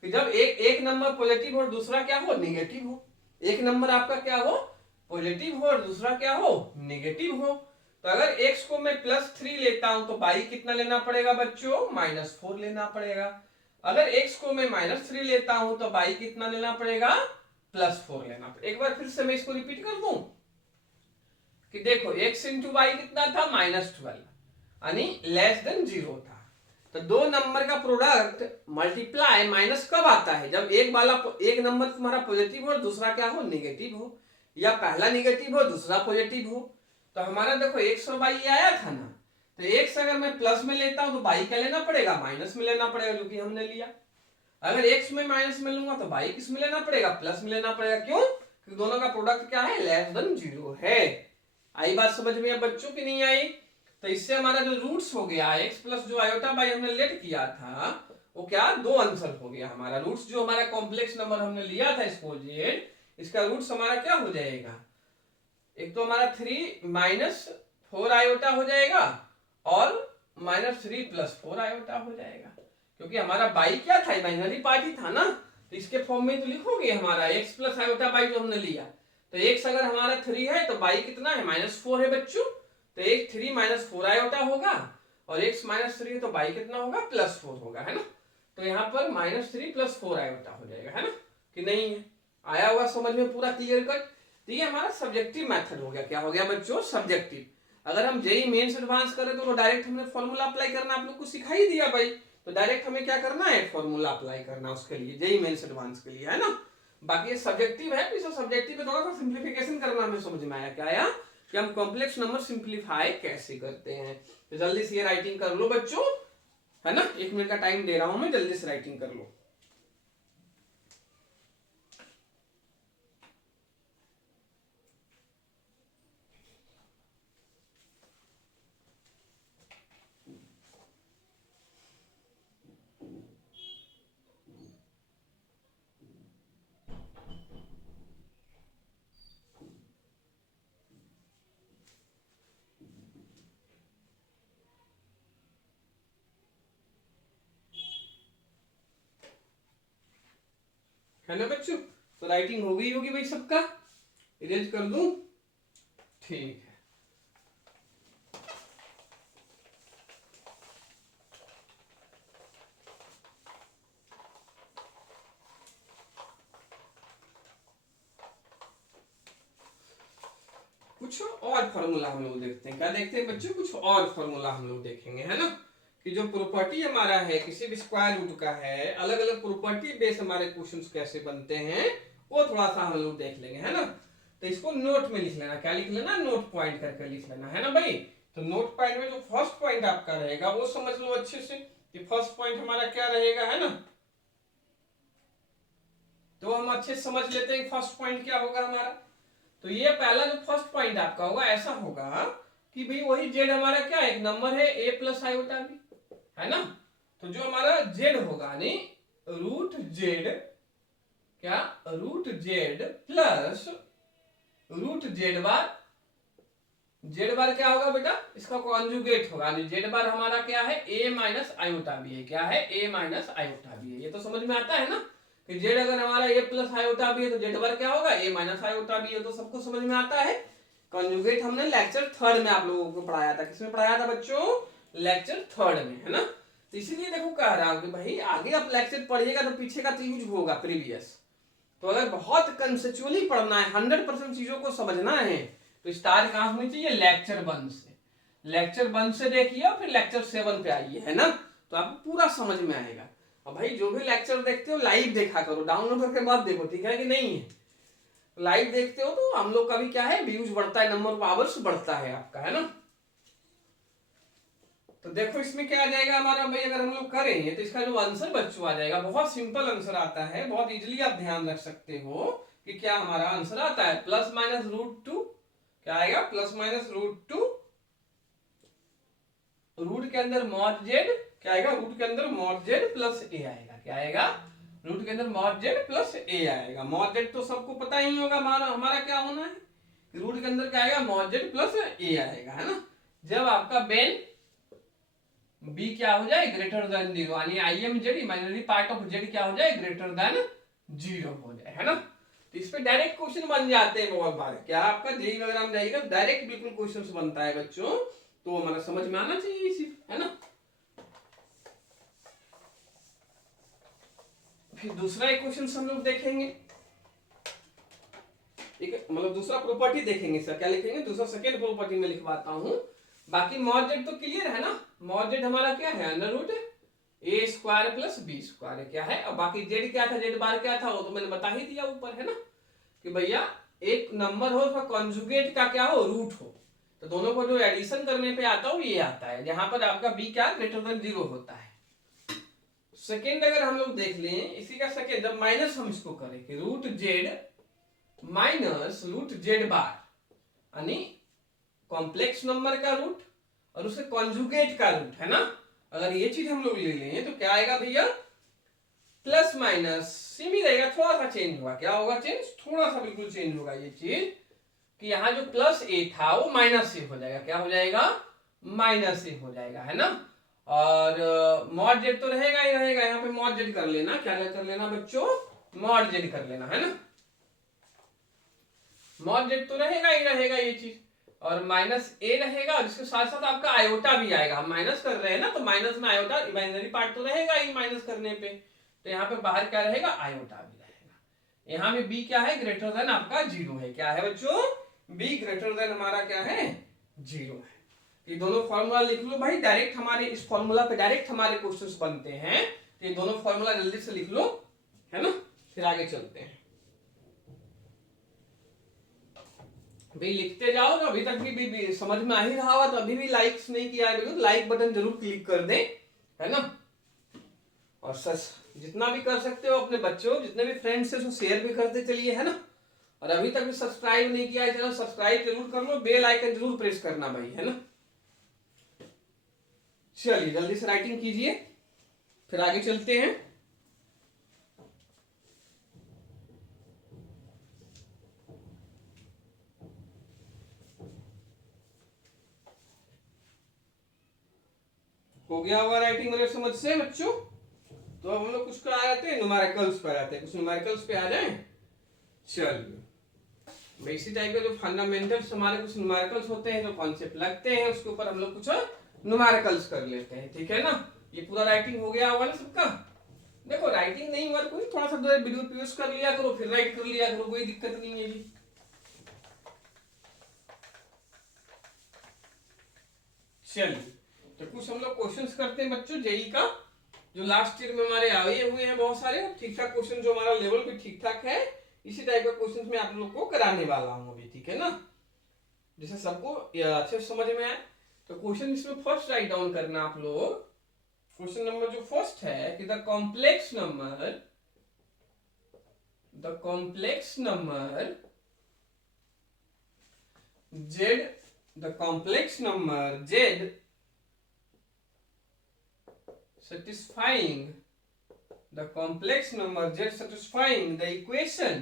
कि जब एक नंबर पॉजिटिव और दूसरा क्या हो, निगेटिव हो। एक नंबर आपका क्या हो, पॉजिटिव हो और दूसरा क्या हो, निगेटिव हो। तो अगर x को मैं +3 लेता हूं तो y कितना लेना पड़ेगा बच्चों, -4 लेना पड़ेगा। अगर x को मैं -3 लेता हूं तो y कितना लेना पड़ेगा, +4 लेना पड़ेगा। एक बार फिर से मैं इसको रिपीट कर दूं कि देखो x इंटू वाई कितना था, -12, यानी लेस देन जीरो था। तो दो नंबर का प्रोडक्ट मल्टीप्लाई माइनस कब आता है, जब एक नंबर तुम्हारा पॉजिटिव हो और दूसरा क्या हो, निगेटिव हो, या पहला निगेटिव हो दूसरा पॉजिटिव हो। तो हमारा देखो x और y आया था ना, तो x अगर मैं प्लस में लेता हूं तो y क्या लेना पड़ेगा, माइनस में लेना पड़ेगा, जो कि हमने लिया। अगर x में माइनस में लूंगा तो y किस में लेना पड़ेगा, प्लस में लेना पड़ेगा। क्यों, क्योंकि दोनों का प्रोडक्ट क्या है, लेस देन जीरो है। आई बात समझ में बच्चों की नहीं आई। तो इससे हमारा जो रूट्स हो गया, x प्लस जो आयोटा बाई हमने लेट किया था, वो क्या, दो आंसर हो गया हमारा। रूट्स जो हमारा कॉम्प्लेक्स नंबर हमने लिया था इसको जेड, इसका रूट्स हमारा क्या हो जाएगा, एक तो हमारा 3 -4 आयोटा हो जाएगा और -3 + 4 आयोटा हो जाएगा, क्योंकि हमारा बाई क्या था, इमेजिनरी पार्ट ही था ना। तो इसके फॉर्म में तो लिखोगे हमारा x प्लस आयोटा बाई जो हमने लिया। तो x अगर हमारा 3 है तो बाई कितना है, -4 है बच्चों। तो एक 3 -4 आयोटा होगा और x -3 तो बाई कितना होगा, +4 होगा, है ना। तो यहाँ पर -3 + 4 आयोटा हो जाएगा, है ना, कि नहीं है, आया होगा समझ में पूरा क्लियर कट। तो ये हमारा सब्जेक्टिव मेथड हो गया। क्या हो गया बच्चों, सब्जेक्टिव। अगर हम जेई मेंस एडवांस करें तो डायरेक्ट हमने फॉर्मूला अप्लाई करना आप लोग को सिखा ही दिया भाई। तो डायरेक्ट हमें क्या करना है, फॉर्मूला अप्लाई करना उसके लिए, जेई मेंस एडवांस के लिए, है ना। बाकी ये सब्जेक्टिव है, तो सब्जेक्टिव में थोड़ा सा सिंप्लीफिकेशन करना हमें समझ में आया। क्या आया, कि हम कॉम्प्लेक्स नंबर सिंप्लीफाई कैसे करते हैं। तो जल्दी से ये राइटिंग कर लो बच्चों, है ना, 1 मिनट का टाइम दे रहा हूं मैं, जल्दी से राइटिंग कर लो। है ना बच्चों, तो राइटिंग हो गई होगी भाई सबका, इरेज कर दूं, ठीक है। कुछ और फॉर्मूला हम लोग देखते हैं। क्या देखते हैं बच्चों, कुछ और फॉर्मूला हम लोग देखेंगे, है ना, कि जो प्रॉपर्टी हमारा है किसी भी स्क्वायर रूट का है, अलग अलग प्रॉपर्टी बेस हमारे क्वेश्चंस कैसे बनते हैं वो थोड़ा सा हम लोग देख लेंगे, है ना। तो इसको नोट में लिख लेना, क्या लिख लेना, नोट पॉइंट करके लिख लेना, है ना भाई। तो नोट पॉइंट में जो फर्स्ट पॉइंट आपका रहेगा वो समझ लो अच्छे से, कि फर्स्ट पॉइंट हमारा क्या रहेगा, है ना। तो हम अच्छे से समझ लेते हैं फर्स्ट पॉइंट क्या होगा हमारा। तो ये पहला जो फर्स्ट पॉइंट आपका होगा ऐसा होगा कि भाई वही जेड हमारा क्या, एक नंबर है a + आयोटा भी, है ना। तो जो हमारा जेड होगा, यानी रूट जेड, क्या, root Z plus root Z bar. Z bar क्या होगा बेटा, इसका कॉन्जुगेट होगा, जेड बार हमारा क्या है, a - आयोटा भी है। क्या है, a - आयोटा भी है। ये तो समझ में आता है ना, कि जेड अगर हमारा a + आयोटा भी है तो जेड बार क्या होगा, a - आयोटा भी है। तो सबको समझ में आता है। कॉन्जुगेट हमने लेक्चर 3 में आप लोगों को पढ़ाया था। किसमें पढ़ाया था बच्चों, लेक्चर 3 में, है ना। तो इसीलिए देखो कह रहा हूं कि भाई आगे आप लेक्चर पढ़िएगा तो पीछे का तो यूज होगा, प्रीवियस। तो अगर बहुत कंसेप्चुअली पढ़ना है, 100% चीजों को समझना है, तो स्टार्ट कहां होनी चाहिए, लेक्चर 1 से। लेक्चर 1 से देखिए और फिर लेक्चर 7 पे आइए, है ना, तो आपको पूरा समझ में आएगा। और भाई जो भी लेक्चर देखते हो लाइव देखा करो, डाउनलोड करके मत देखो, ठीक है कि नहीं है। लाइव देखते हो तो हम लोग का भी क्या है, व्यूज बढ़ता है, नंबर ऑफ आवर्स बढ़ता है आपका, है ना। तो देखो इसमें क्या आ जाएगा हमारा भाई, अगर हम लोग करेंगे तो इसका जो आंसर बच्चों आ जाएगा, बहुत सिंपल आंसर आता है, बहुत इजीली आप ध्यान रख सकते हो कि क्या हमारा आंसर आता है, +- √2, क्या आएगा plus minus root two, root के अंदर मॉड जेड, क्या आएगा रूट के अंदर मॉड जेड प्लस ए आएगा, क्या आएगा रूट के अंदर मॉड जेड प्लस ए आएगा। मॉड जेड तो सबको पता ही होगा हमारा क्या होना है, रूट के अंदर क्या आएगा मॉड जेड प्लस ए आएगा, है ना। जब आपका बेन बी क्या हो जाए ग्रेटर देन जीरो, यानी आई M Z imaginary part of Z क्या हो जाए ग्रेटर देन जीरो हो जाए, है ना। तो इस पे डायरेक्ट क्वेश्चन बन जाते हैं बहुत बार, क्या आपका जेई वगैरह में जाएगा डायरेक्ट बिल्कुल क्वेश्चन बनता है बच्चों, तो हमारा समझ में आना चाहिए इसी, है ना। फिर दूसरा एक क्वेश्चन हम लोग देखेंगे, एक मतलब दूसरा प्रॉपर्टी देखेंगे सर, क्या लिखेंगे दूसरा सेकेंड प्रॉपर्टी में लिखवाता हूं। बाकी मॉड जेड तो क्लियर है ना, मॉड जेड हमारा क्या है अंडर रूट ए स्क्वायर प्लस बी स्क्वायर है, क्या है। और बाकी जेड क्या था, जेड बार क्या था वो तो मैंने बता ही दिया ऊपर, है ना, कि भैया एक नंबर हो उसका कॉन्जुगेट का क्या हो रूट हो, तो दोनों को जो एडिशन करने पे आता हो ये आता है, जहां पर आपका बी क्या ग्रेटर देन जीरो होता है। सेकेंड अगर हम लोग देख लें इसी का सेकेंड, जब माइनस हम इसको करें कि root Z minus root Z bar, यानी कॉम्प्लेक्स नंबर का रूट और उसके कॉन्जुगेट का रूट, है ना। अगर ये चीज हम लोग ले लें तो क्या आएगा भैया प्लस माइनस सेम ही रहेगा, थोड़ा सा चेंज होगा, क्या होगा चेंज, थोड़ा सा बिल्कुल चेंज होगा ये चीज, कि यहाँ जो प्लस ए था वो माइनस से हो जाएगा, क्या हो जाएगा माइनस से हो जाएगा, है ना। और मॉड जेड तो रहेगा ही रहेगा, यहाँ पे मॉड जेड कर लेना, क्या कर लेना बच्चों मॉड जेड कर लेना, है ना। मॉड जेड तो रहेगा ही रहेगा ये चीज, और माइनस ए रहेगा और इसके साथ साथ आपका आयोटा भी आएगा, हम माइनस कर रहे हैं ना तो माइनस में आयोटा इमेजिनरी पार्ट तो रहेगा ही माइनस करने पे, तो यहाँ पे बाहर क्या रहेगा आयोटा भी रहेगा। यहाँ पे बी क्या है ग्रेटर देन आपका जीरो है, क्या है बच्चों बी ग्रेटर देन हमारा क्या है जीरो है। ये दोनों फॉर्मूला लिख लो भाई, डायरेक्ट हमारे इस फॉर्मूला पे डायरेक्ट हमारे क्वेश्चंस बनते हैं, तो ये दोनों फॉर्मूला जल्दी से लिख लो, है ना, फिर आगे चलते हैं। भाई लिखते जाओ, तो अभी तक भी समझ में आ ही रहा होगा तो अभी भी लाइक्स नहीं किया है तो लाइक बटन जरूर क्लिक कर दें, है ना। और सच जितना भी कर सकते हो अपने बच्चों जितने भी फ्रेंड्स हैं शेयर भी करते चलिए, है ना। और अभी तक भी सब्सक्राइब नहीं किया है चैनल सब्सक्राइब जरूर कर लो, बेल आइकन जरूर प्रेस करना भाई, है ना। चलिए जल्दी से राइटिंग कीजिए फिर आगे चलते हैं। हो गया होगा राइटिंग मेरे समझ से बच्चों, तो अब हम लोग कुछ आ जाते हैं न्यूमेरिकल्स पे आ जाते हैं, कुछ न्यूमेरिकल्स पे आ जाएं। चलिए इसी टाइप के जो फंडामेंटल्स हमारे कुछ न्यूमेरिकल्स होते हैं जो कॉन्सेप्ट लगते हैं उसके ऊपर हम लोग कुछ न्यूमेरिकल्स कर लेते हैं, ठीक है ना। ये पूरा राइटिंग हो गया होगा ना सबका। देखो राइटिंग नहीं हुआ कोई थोड़ा सा वीडियो यूज कर लिया करो फिर राइट कर लिया करो, कोई दिक्कत नहीं है जी। चलिए तो कुछ हम लोग क्वेश्चंस करते हैं बच्चों जेई का, जो लास्ट ईयर में हमारे आए हुए हैं बहुत सारे ठीक ठाक क्वेश्चन, जो हमारा लेवल भी ठीक ठाक है इसी टाइप का क्वेश्चन में आप लोग को कराने वाला हूं अभी, ठीक है ना, जैसे सबको अच्छे समझ में आए। तो क्वेश्चन इसमें फर्स्ट राइट डाउन करना आप लोग, क्वेश्चन नंबर जो फर्स्ट है कि the complex number z, the complex number z satisfying the complex number z satisfying the equation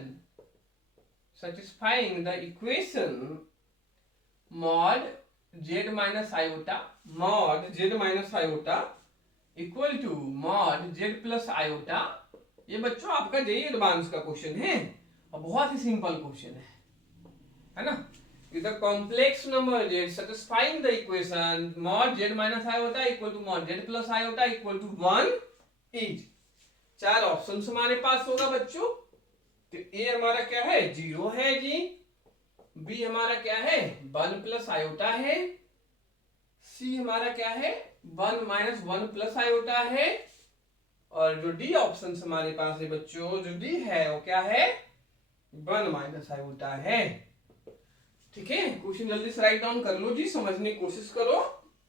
mod z minus iota equal to mod z plus iota। ये बच्चों आपका JEE advance का question है और बहुत ही सिंपल क्वेश्चन है ना। The complex number z satisfying the equation mod z minus iota equal to mod z plus iota equal to 1 is, चार ऑप्शंस हमारे पास होगा बच्चों। तो ए हमारा क्या है 0 है जी, बी हमारा क्या है 1 प्लस आयोटा है, सी हमारा क्या है 1 माइनस 1 प्लस आयोटा है, और जो डी ऑप्शन हमारे पास है बच्चों, जो डी है वो क्या है 1 माइनस आयोटा है, ठीक है। क्वेश्चन जल्दी से राइट डाउन कर लो जी, समझने की कोशिश करो,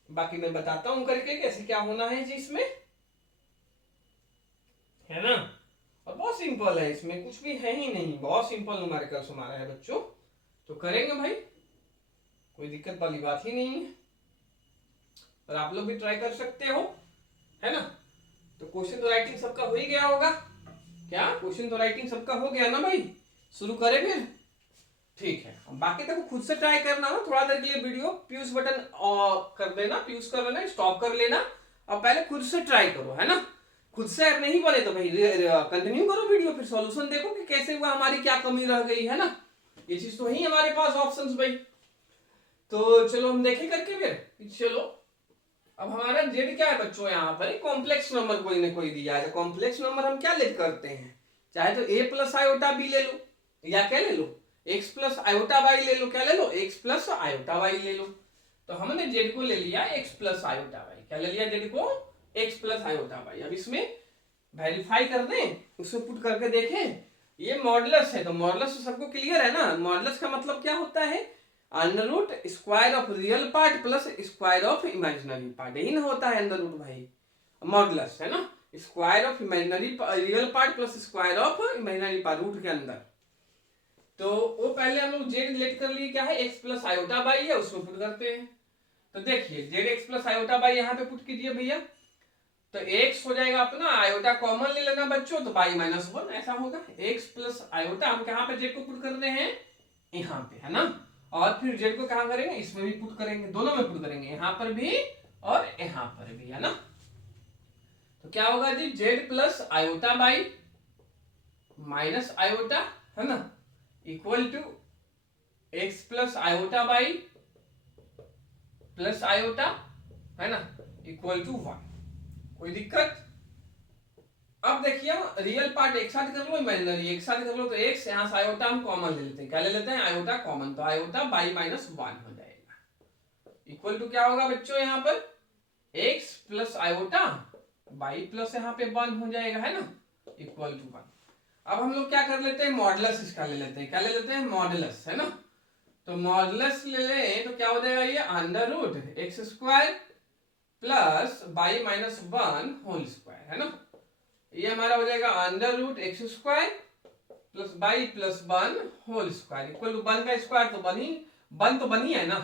बाकी मैं बताता हूं करके कैसे क्या होना है जी इसमें, है ना। और बहुत सिंपल है, इसमें कुछ भी है ही नहीं, बहुत सिंपल न्यूमेरिकल्स हमारा है बच्चों, तो करेंगे भाई। कोई दिक्कत वाली बात ही नहीं है, और आप लोग भी ट्राई कर सकते हो, है ना। तो क्वेश्चन तो राइटिंग सबका हो ही गया होगा, क्या क्वेश्चन तो राइटिंग सबका हो गया ना भाई, शुरू करें फिर। ठीक है, बाकी देखो खुद से ट्राई करना हो, थोड़ा देर के लिए वीडियो पीयूष बटन कर देना, पीयूष कर लेना, स्टॉप कर लेना, और पहले खुद से ट्राई करो, है ना। खुद से अगर नहीं बने तो भाई कंटिन्यू करो वीडियो, फिर सॉल्यूशन देखो कि कैसे हुआ, हमारी क्या कमी रह गई, है ना। ये चीज तो ही हमारे पास ऑप्शंस भाई। तो चलो हम देखें करके फिर। चलो अब हमारा जेड क्या है बच्चों, यहाँ पर कॉम्प्लेक्स नंबर कोई ना कोई दिया है। कॉम्प्लेक्स नंबर हम क्या लेट करते हैं, चाहे तो ए प्लस आयोटा बी ले लो, या क्या ले लो, एक्स प्लस आयोटा वाई ले लो, क्या ले लो, एक्स प्लस आयोटा वाई ले लो। तो हमने जेड को ले लिया एक्स प्लस आयोटा वाई, क्या ले लिया जेड को, एक्स प्लस आयोटा वाई। अब इसमें वेरीफाई कर दें, उसमें पुट करके देखें, ये मॉडुलस है, तो मॉडुलस तो सबको क्लियर है ना। मॉडुलस का मतलब क्या होता है, under root square of real part plus square of imaginary part, यही ना होता है अंडर रूट भाई, मॉडुलस, है ना। Square of imaginary real part plus square of imaginary part root के अंदर। तो वो पहले हम लोग जेड रिलेट कर लिए, क्या है, एक्स प्लस आयोटा बाई है, उसमें पुट करते हैं। तो देखिए Z x plus iota by यहाँ पे पुट कीजिए भैया, तो एक्स हो जाएगा अपना, आयोटा कॉमन ले लेना बच्चों, तो बाई माइनस वन ऐसा होगा। एक्स प्लस आयोटा हम कहाँ पे जेड को पुट कर रहे हैं, यहाँ पे, है ना। और फिर जेड को कहाँ करेंगे, इसमें भी पुट करेंगे, दोनों में पुट करेंगे, यहाँ पर भी और यहाँ पर भी, है ना। तो क्या होगा जी, Z plus iota by minus iota, है ना, equal to x plus iota by plus iota, है ना, इक्वल टू वन। कोई दिक्कत। अब देखिए रियल पार्ट एक साथ कर लो, इमेजिनरी एक साथ कर लो, तो एक्स यहाँ से आयोटा हम कॉमन ले लेते हैं, क्या ले लेते हैं, आयोटा कॉमन, तो आयोटा बाई माइनस वन हो जाएगा, इक्वल टू क्या होगा बच्चों, यहाँ पर x plus iota by plus यहाँ पे वन हो जाएगा, है ना, इक्वल टू वन। अब हम लोग क्या कर लेते हैं, मॉडुलस इसका ले लेते हैं, क्या ले लेते हैं, मॉडुलस, है ना। तो मॉडुलस ले लें तो क्या हो जाएगा, ये under root x square plus y minus one whole square, है ना। ये हमारा हो जाएगा under root x square plus y plus one whole square equal to one का स्क्वायर, तो वन तो बनी है ना।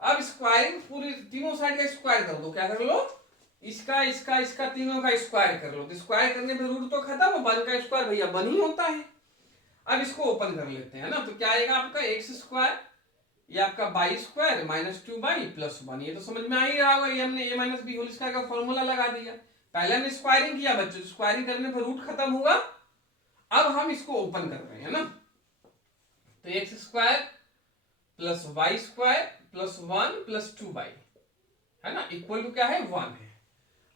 अब स्क्वायरिंग पूरी तीनों साइड का स्क्वायर कर दो, क्या कर लो, इसका इसका इसका तीनों का स्क्वायर कर लो, तो स्क्वायर करने पे रूट तो खत्म, वन का स्क्वायर भैया वन ही होता है। अब इसको ओपन कर लेते हैं ना, तो क्या आएगा आपका एक्स स्क्वायर, ये आपका by square minus two by plus one, ये तो समझ में आ ही रहा होगा, ये हमने ए माइनस बी होल स्क्वायर का फॉर्मूला लगा दिया। पहले हमने स्क्वायरिंग किया बच्चों, स्क्वायरिंग करने पर रूट खत्म हुआ, अब हम इसको ओपन कर रहे हैं ना, तो x square plus y square plus one plus two y, है ना, इक्वल टू क्या है, वन है।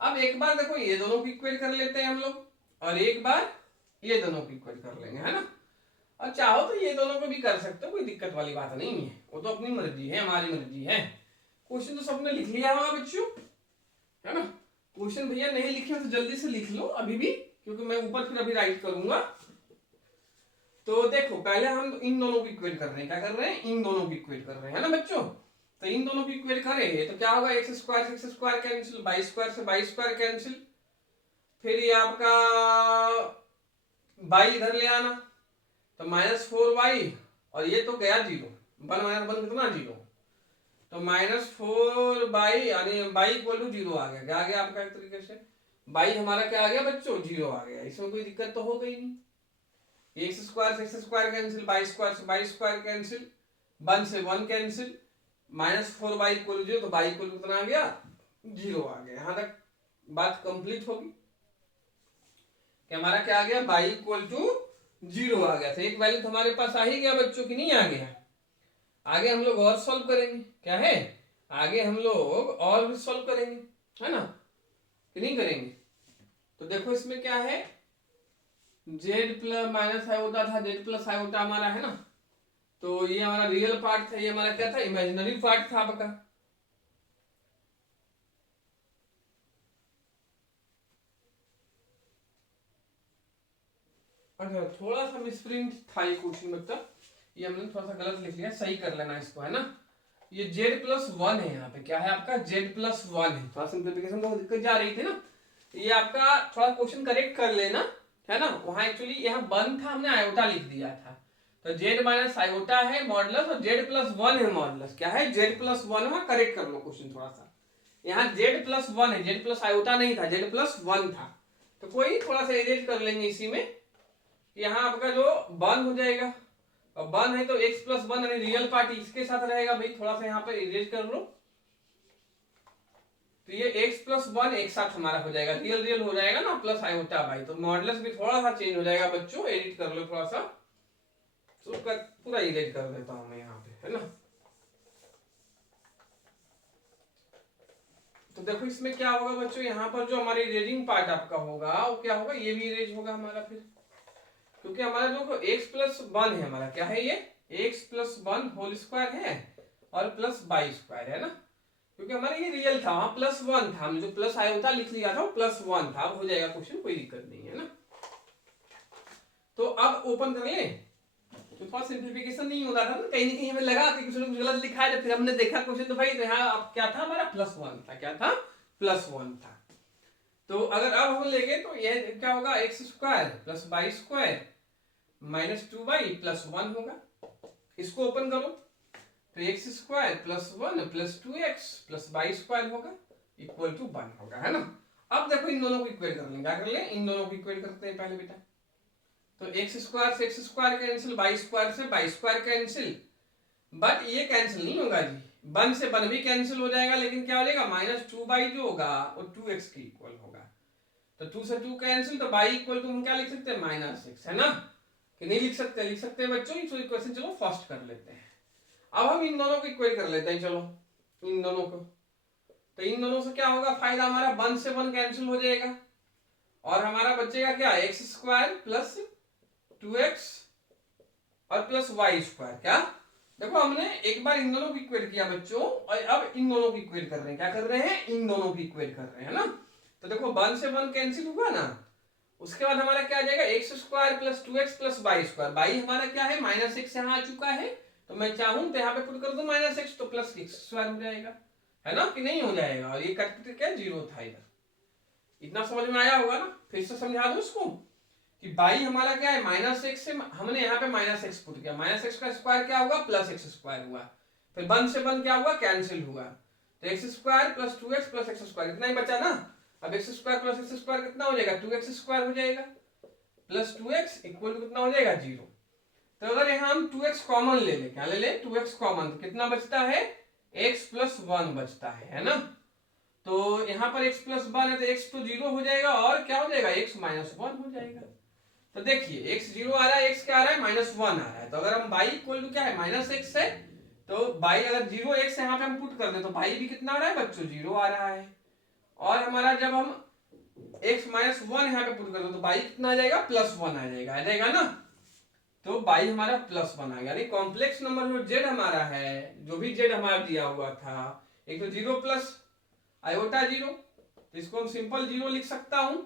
अब एक बार देखो ये दोनों को इक्वेट कर लेते हैं हम लोग, और एक बार ये दोनों को इक्वेट कर लेंगे, है ना। और चाहो तो ये दोनों को भी कर सकते हो, कोई दिक्कत वाली बात नहीं है, वो तो अपनी मर्जी है, हमारी मर्जी है। क्वेश्चन तो सबने लिख लिया होगा बच्चों, है ना। क्वेश्चन भैया नहीं लिखे तो जल्दी से लिख लो अभी भी, क्योंकि मैं ऊपर फिर अभी राइट करूंगा। तो देखो पहले हम इन दोनों को इक्वेट कर रहे हैं, क्या कर रहे हैं, इन दोनों को इक्वेट कर रहे हैं, है ना बच्चों। तो इन दोनों को इक्वेट करें तो क्या होगा, एक्स स्क्वायर से x square cancel, y square से बाई स्क्वायर कैंसिल, फिर ये आपका बाई इधर ले आना, तो माइनस फोर वाई, और ये तो गया जीरो, वन माइनस वन कितना, जीरो, तो माइनस फोर बाई यानी बाई इक्वल टू जीरो आ गया, क्या आ गया आपका, एक तरीके से बाई हमारा क्या आ गया बच्चों, जीरो आ गया। इसमें कोई दिक्कत तो हो गई नहीं, एक्स स्क्वायर से x square cancel, y square से बाई स्क्वायर कैंसिल, वन से one cancel, minus four y equal to zero, तो बाई इक्वल टू कितना आ गया, जीरो आ गया। यहां तक बात कंप्लीट होगी कि हमारा क्या आ गया, बाई इक्वल टू जीरो आ गया। तो एक वैल्यू हमारे पास आ ही गया बच्चों की, नहीं आ गया। आगे हम लोग और सॉल्व करेंगे, क्या है, आगे हम लोग और भी सॉल्व करेंगे, है ना, कि नहीं करेंगे। तो देखो इसमें क्या है, जेड प्लस माइनस आयोटा था, जेड प्लस आयोटा हमारा, है ना। तो ये हमारा रियल पार्ट था, ये हमारा क्या था, इमेजिनरी पार्ट था आपका। अच्छा थोड़ा सा मिसप्रिंट था ये क्वेश्चन, मतलब ये हमने थोड़ा सा गलत लिख लिया, सही कर लेना इसको, है ना। ये जेड प्लस वन है, यहाँ पे क्या है आपका, जेड प्लस वन है, थोड़ा सिंप्लीफिकेशन में दिक्कत जा रही थी ना, ये आपका थोड़ा क्वेश्चन करेक्ट कर लेना, है ना। वहां एक्चुअली यहाँ वन था, हमने आयोटा लिख दिया था, तो जेड माइनस आयोटा है मॉडुलस और जेड प्लस वन है मॉडुलस। क्या है? Z plus one. वहां करेक्ट कर लो क्वेश्चन थोड़ा सा, यहाँ जेड प्लस वन है, जेड प्लस आयोटा नहीं था, जेड प्लस वन था। तो कोई थोड़ा सा इरेज कर लेंगे इसी में, यहाँ आपका जो वन हो जाएगा, और वन है तो एक्स प्लस वन यानी रियल पार्ट इसके साथ रहेगा भाई, थोड़ा सा यहाँ पर इरेज कर लो। तो ये x प्लस वन एक साथ हमारा हो जाएगा, रियल रियल हो जाएगा ना, प्लस आयोटा भाई, तो मॉडुलस भी थोड़ा सा चेंज हो जाएगा बच्चों, एडिट कर लो थोड़ा सा, तो पूरा इरेज कर देता हूं मैं यहाँ पे, है ना। तो देखो इसमें क्या होगा बच्चों, यहाँ पर जो हमारी इरेजिंग पार्ट आपका होगा वो क्या होगा, ये भी इरेज होगा हमारा फिर, क्योंकि हमारा जो x प्लस वन है, हमारा क्या है, ये x plus one whole square है और प्लस बाई स्क्वायर है ना, क्योंकि हमारा ये रियल था, वहां प्लस वन था, हमने जो प्लस आयोटा लिख लिया था वो प्लस वन था, अब हो जाएगा क्वेश्चन, कोई दिक्कत नहीं है ना। तो अब ओपन कर ले, तो थोड़ा सिंप्लीफिकेशन नहीं हो रहा था ना, कहीं ना कहीं हमें लगा कि कुछ ना कुछ गलत लिखा है, फिर हमने देखा क्वेश्चन तो भाई, तो यहाँ अब क्या था हमारा, प्लस वन था, क्या था, प्लस वन था। तो अगर अब हम लेंगे तो यह क्या होगा, x square plus by square minus two by plus one होगा, इसको ओपन करो, तो x square plus one plus two x plus by square होगा इक्वल टू वन होगा, है ना। अब देखो इन दोनों को इक्वेट कर लेंगे, क्या कर ले, इन दोनों को इक्वेट करते हैं पहले बेटा। तो एक्स स्क्वायर से x square cancel, y square से बाई स्क्वायर कैंसिल, बट ये कैंसिल नहीं होगा जी, वन से वन भी कैंसिल हो जाएगा, लेकिन क्या हो जाएगा, माइनस टू बाई जो होगा वो टू एक्स के इक्वल होगा, तो टू से टू कैंसिल, तो बाई इक्वल टू हम क्या लिख सकते हैं, माइनस एक्स, है ना, कि नहीं लिख सकते, लिख सकते हैं बच्चों, तो इक्वेशन चलो फर्स्ट कर लेते हैं। अब हम इन दोनों को इक्वेट कर लेते हैं, चलो इन दोनों को, तो इन दोनों से क्या होगा, फायदा हमारा वन से वन कैंसिल हो जाएगा, और हमारा बचेगा क्या, x square plus two x और प्लस वाई स्क्वायर। क्या देखो, हमने एक बार इन दोनों को इक्वेट किया बच्चों, और अब इन दोनों को इक्वेट कर रहे हैं, क्या कर रहे हैं, इन दोनों को इक्वेट कर रहे हैं ना। तो देखो वन से वन कैंसिल हुआ ना, उसके बाद हमारा क्या आ जाएगा, x square plus two x plus by square, by हमारा क्या है, माइनस एक्स यहाँ आ चुका है, तो मैं चाहूं तो यहाँ पे पुट कर दूं माइनस एक्स, तो प्लस एक्स स्क्वायर हो जाएगा, है ना, कि नहीं हो जाएगा, और ये कट क्या जीरो था इधर, इतना समझ में आया होगा ना। फिर से समझा दो उसको कि बाई हमारा क्या है, माइनस एक्स से हमने यहाँ पे माइनस एक्स पुट किया, माइनस एक्स का स्क्वायर क्या हुआ, प्लस एक्स स्क्वायर हुआ, फिर वन से वन क्या हुआ, कैंसिल हुआ, तो x square plus two x plus x square इतना ही बचा ना। अब x square plus x square कितना हो जाएगा, टू एक्स स्क्वायर हो जाएगा, plus two x equal to कितना हो जाएगा, जीरो। तो अगर यहाँ हम 2x कॉमन ले ले, क्या ले ले, 2x कॉमन, तो कितना बचता है, x प्लस वन बचता है ना। तो यहाँ पर x प्लस वन है तो x तो जीरो हो जाएगा, और क्या हो जाएगा, x माइनस वन हो जाएगा। तो देखिए x जीरो आ रहा है, x क्या आ रहा है, माइनस वन आ रहा है, तो अगर हम बाई इक्वल टू क्या है, माइनस एक्स है, तो बाई अगर जीरो एक्स यहाँ पे हम पुट कर दे, तो बाई भी कितना आ रहा है बच्चों, जीरो आ रहा है, और हमारा जब हम x माइनस वन यहाँ पे पुट कर दो, तो बाई कितना आ जाएगा, प्लस वन आ जाएगा ना। तो बाई हमारा प्लस वन आ गया, यानी कॉम्प्लेक्स नंबर जो जेड हमारा है, जो भी जेड हमारा दिया हुआ था, एक तो जीरो प्लस आयोटा जीरो, तो इसको हम सिंपल जीरो लिख सकता हूं,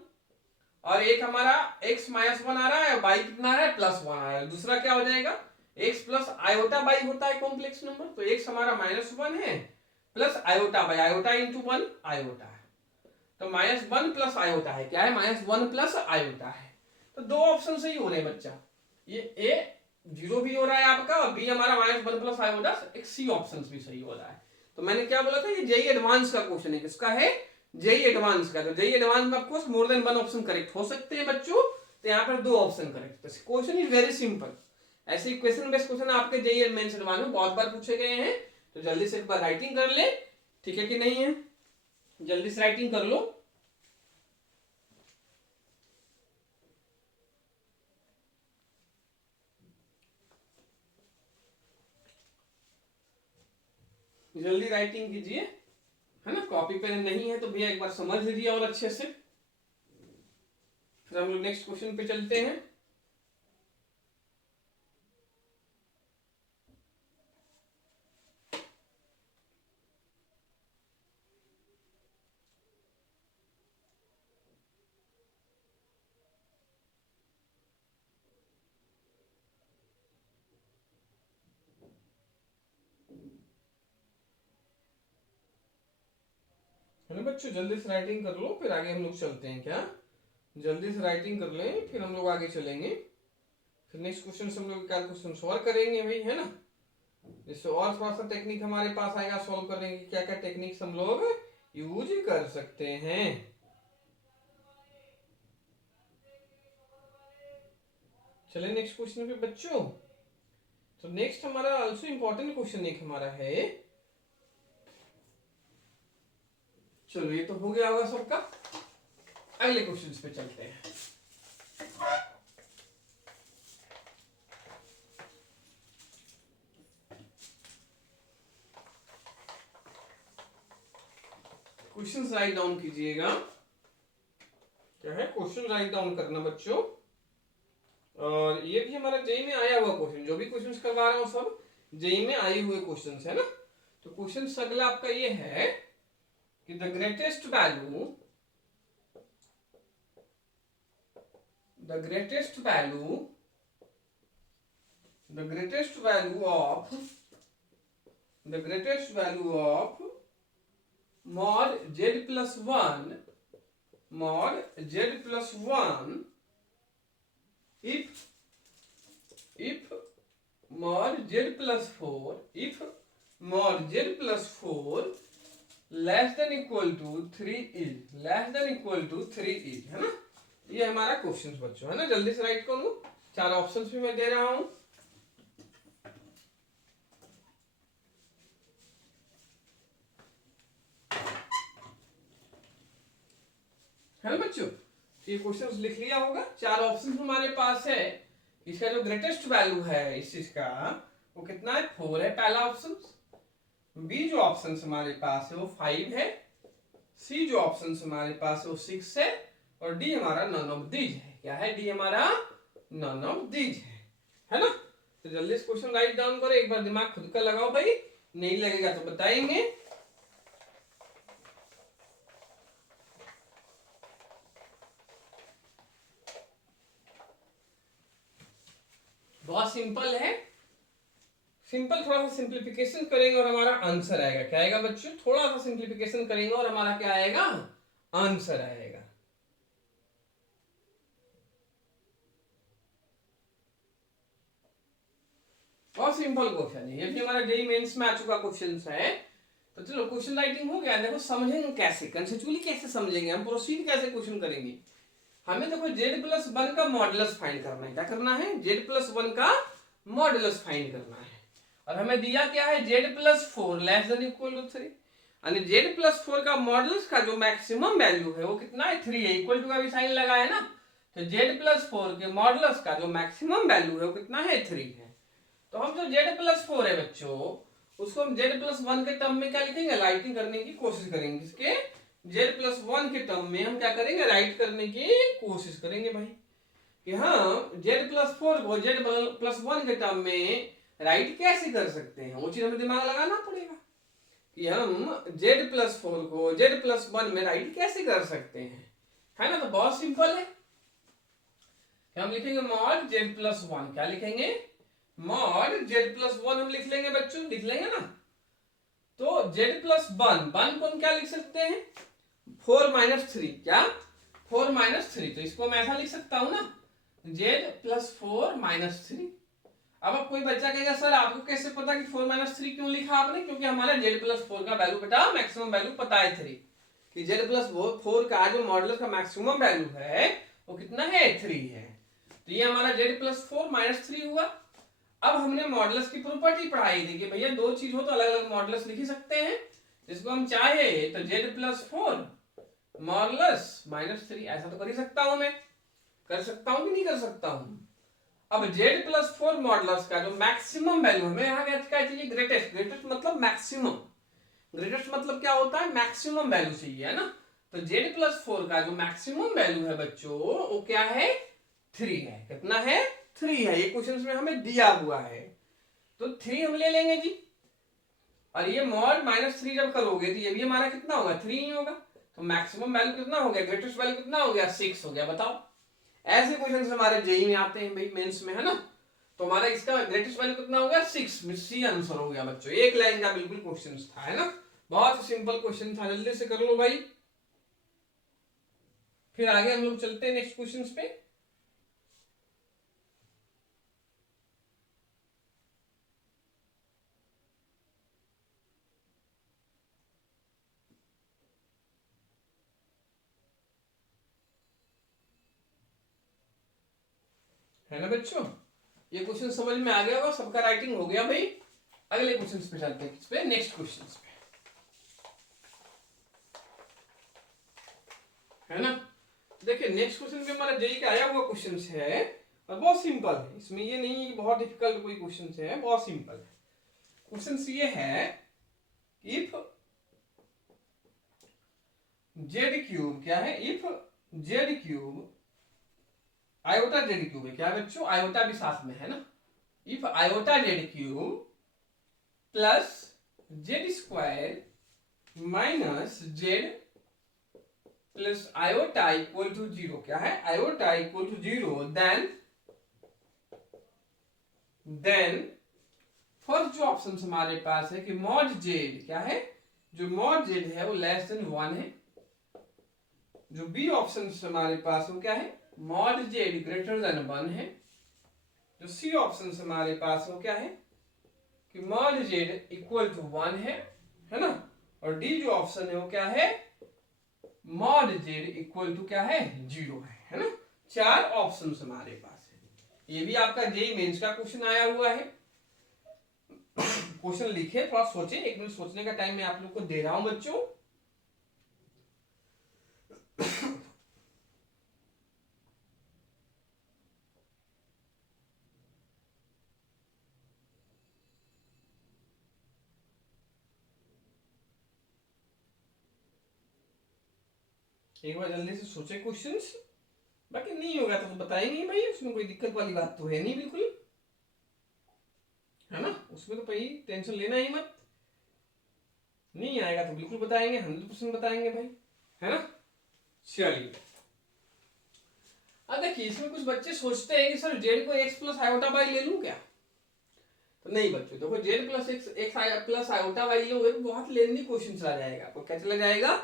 और एक हमारा x माइनस वन आ रहा है, बाई कितना आ रहा है, प्लस वन आ रहा है, दूसरा क्या हो जाएगा, x प्लस आयोटा बाई होता है कॉम्प्लेक्स नंबर, तो x हमारा माइनस वन है plus iota by, iota into one iota है, तो माइनस वन प्लस आयोटा है, क्या है, माइनस वन प्लस आयोटा है। तो दो ऑप्शन सही हो रहे बच्चा, ये ए जीरो भी हो रहा है आपका, और बी हमारा माइनस वन प्लस फाइव होता है, एक सी ऑप्शन भी सही हो रहा है। तो मैंने क्या बोला था, ये जेई एडवांस का क्वेश्चन है, किसका है, जेई एडवांस का। तो जेई एडवांस में of course more than one option correct हो सकते हैं बच्चों, तो यहाँ पर दो option correct. Question is very simple, ऐसे क्वेश्चन बेस्ड क्वेश्चन आपके जेई मेंस एडवांस में बहुत बार पूछे गए हैं, तो जल्दी से एक बार राइटिंग कर ले, ठीक है कि नहीं है, जल्दी से राइटिंग कर लो। जल्दी राइटिंग कीजिए, है ना, कॉपी पेन नहीं है तो भैया एक बार समझ लीजिए और अच्छे से, फिर हम लोग नेक्स्ट क्वेश्चन पे चलते हैं। है ना बच्चों, जल्दी से राइटिंग कर लो, फिर आगे हम लोग चलते हैं, क्या जल्दी से राइटिंग कर लें, फिर हम लोग आगे चलेंगे, फिर नेक्स्ट क्वेश्चन हम लोग कैलकुलेशन सॉल्व करेंगे भाई, है ना। जिससे और थोड़ा सा टेक्निक हमारे पास आएगा सॉल्व करने की, क्या क्या टेक्निक्स हम लोग यूज कर सकते हैं। चले नेक्स्ट क्वेश्चन पे बच्चों। तो नेक्स्ट हमारा आल्सो इंपॉर्टेंट क्वेश्चन एक हमारा है, चलो ये तो हो गया होगा सबका। अगले क्वेश्चन पे चलते हैं। क्वेश्चन राइट डाउन कीजिएगा। क्या है, क्वेश्चन राइट डाउन करना बच्चों। और ये भी हमारा जेई में आया हुआ क्वेश्चन, जो भी क्वेश्चंस करवा रहा हूँ सब जेई में आए हुए क्वेश्चंस है ना। तो क्वेश्चन अगला आपका ये है कि the greatest value the greatest value of mod z plus 1 if mod z plus 4 less than equal to 3 is है ना। ये हमारा क्वेश्चन बच्चों है ना। जल्दी से राइट कर लो, 4 ऑप्शंस भी मैं दे रहा हूं। है ना बच्चों, ये क्वेश्चन लिख लिया होगा। 4 ऑप्शन हमारे पास है। इसका जो ग्रेटेस्ट वैल्यू है इस चीज का वो कितना है, 4 है पहला ऑप्शन। बी जो ऑप्शन हमारे पास है वो 5 है। सी जो ऑप्शन हमारे पास है वो 6 है। और डी हमारा नन ऑफ दीज है। क्या है, डी हमारा नन ऑफ दीज है ना। तो जल्दी से क्वेश्चन राइट डाउन करो, एक बार दिमाग खुद का लगाओ भाई, नहीं लगेगा तो बताएंगे। बहुत सिंपल है, सिंपल। थोड़ा सा सिंप्लीफिकेशन करेंगे और हमारा आंसर आएगा। क्या आएगा बच्चों, थोड़ा सा सिंप्लीफिकेशन करेंगे और हमारा क्या आएगा, आंसर आएगा। बहुत सिंपल क्वेश्चन है, ये भी हमारा जेईई मेंस में आ चुका क्वेश्चन है। तो चलो क्वेश्चन राइटिंग हो गया। देखो समझेंगे कैसे, कंसेप्चुअली कैसे समझेंगे, हम प्रोसीड कैसे क्वेश्चन करेंगे। हमें देखो z+1 का मॉडुलस फाइंड करना है। क्या करना है, z+1 का मॉडुलस फाइंड करना है। और हमें दिया क्या है, z+4 less than equal to 3। यानी z+4 का मॉडुलस का जो मैक्सिमम वैल्यू है वो कितना है, 3 है। इक्वल टू का भी साइन लगा है ना। तो z+4 के मॉडुलस का जो मैक्सिमम वैल्यू है वो कितना है, 3 है। तो हम जो z+4 है बच्चों, उसको हम z+1 के टर्म में क्या लिखेंगे, राइटिंग करने की कोशिश करेंगे। किसके, z+1 के टर्म में हम क्या करेंगे, राइट करने की कोशिश करेंगे भाई। कि हाँ z+4 को z+1 के टर्म में राइट कैसे कर सकते हैं, वो चीज हमें दिमाग लगाना पड़ेगा कि हम z+4 को z+1 में राइट कैसे कर सकते हैं, है ना। तो बहुत सिंपल है। हम लिखेंगे मॉड z+1। क्या लिखेंगे, मॉड z+1 हम लिख लेंगे बच्चों, लिख लेंगे ना। तो z+1 को हम क्या लिख सकते हैं, 4-3। क्या, 4-3। तो इसको मैं ऐसा लिख सकता हूं ना, z+4-3। अब कोई बच्चा कहेगा सर आपको कैसे पता कि 4-3 क्यों लिखा आपने, क्योंकि हमारा z+4 का वैल्यू बेटा मैक्सिमम वैल्यू पता है 3, कि z+4 का जो मॉडुलस का मैक्सिमम वैल्यू है वो कितना है, 3 है। तो ये हमारा z+4-3 हुआ। अब हमने मॉडुलस की प्रॉपर्टी पढ़ाई थी कि भैया दो चीज हो तो अलग अलग मॉडुलस लिख ही सकते हैं। जिसको हम चाहे तो z+4 मॉडुलस -3 ऐसा तो कर ही सकता हूं, मैं कर सकता हूं कि नहीं कर सकता हूं। अब z+4 मॉडुलस का जो मैक्सिमम वैल्यू है, यहाँ क्या चाहिए, ग्रेटेस्ट। ग्रेटेस्ट मतलब मैक्सिमम। ग्रेटेस्ट मतलब क्या होता है, मैक्सिमम वैल्यू चाहिए, है ना। तो z+4 का जो मैक्सिमम वैल्यू है बच्चों वो क्या है, 3 है। कितना है, 3 है। ये क्वेश्चन में हमें दिया हुआ है, तो 3 हम ले लेंगे जी। और ये मॉड -3 जब करोगे तो ये भी हमारा कितना होगा, 3 ही होगा। तो मैक्सिमम वैल्यू कितना हो गया, ग्रेटेस्ट वैल्यू कितना हो गया, 6 हो गया। बताओ, ऐसे क्वेश्चन हमारे जेईई में आते हैं भाई, मेंस में, है ना। तो हमारा इसका ग्रेटेस्ट वैल्यू कितना हो गया, 6। सी आंसर हो गया बच्चों, एक लाइन का बिल्कुल क्वेश्चन था, है ना। बहुत सिंपल क्वेश्चन था, जल्दी से कर लो भाई। फिर आगे हम लोग चलते हैं नेक्स्ट क्वेश्चन पे। है ना बच्चों? ये क्वेश्चन समझ में आ गया होगा, सबका राइटिंग हो गया भाई। अगले क्वेश्चन पे चलते हैं, किस पे? नेक्स्ट क्वेश्चन पे, है ना? देखिए नेक्स्ट क्वेश्चन पे हमारा जेई का आया हुआ क्वेश्चन है और बहुत सिंपल है, इसमें ये नहीं है बहुत डिफिकल्ट कोई क्वेश्चन है, बहुत सिंपल है। क्वेश्चन ये है, इफ जेड क्यूब, क्या है? If z cube, iota z cube है, क्या बच्चों? आयोटा भी साथ में है ना। If iota z cube plus z square minus z plus iota equal to 0, क्या है? Iota equal to 0, then first जो ऑप्शन हमारे पास है कि मॉड जेड, क्या है? जो मॉड जेड है वो लेस देन 1 है। जो बी ऑप्शन हमारे पास वो क्या है? मॉड जेड ग्रेटर देन 1 है। जो सी ऑप्शन हमारे पास वो क्या है? कि मॉड जेड इक्वल टू 1 है ना? और डी जो ऑप्शन है वो क्या है? मॉड जेड इक्वल टू क्या है? 0 है ना? 4 ऑप्शन हमारे पास है। ये भी आपका जेई मेंस का क्वेश्चन आया हुआ है। क्वेश्चन लिखे, थोड़ा सोचे, 1 मिनट सोचने का टाइम मैं आप लोग को दे रहा हूं बच्चों। एक बार जल्दी से सोचे क्वेश्चंस, बाकी नहीं होगा तो बताएंगे भाई, उसमें कोई दिक्कत वाली बात तो है नहीं बिल्कुल, है ना? उसमें तो भाई टेंशन लेना ही मत, नहीं आएगा तो बिल्कुल बताएंगे, 100% बताएंगे भाई, है ना? चलिए अब देखिए, इसमें कुछ बच्चे सोचते हैं कि सर जेड को एक्स प्लस आयोटा वाई ले लूं क्या? तो नहीं बच्चों, देखो z plus x plus iota y लोगे तो बहुत लेंदी क्वेश्चन चला जाएगा। आपको क्या चला जाएगा?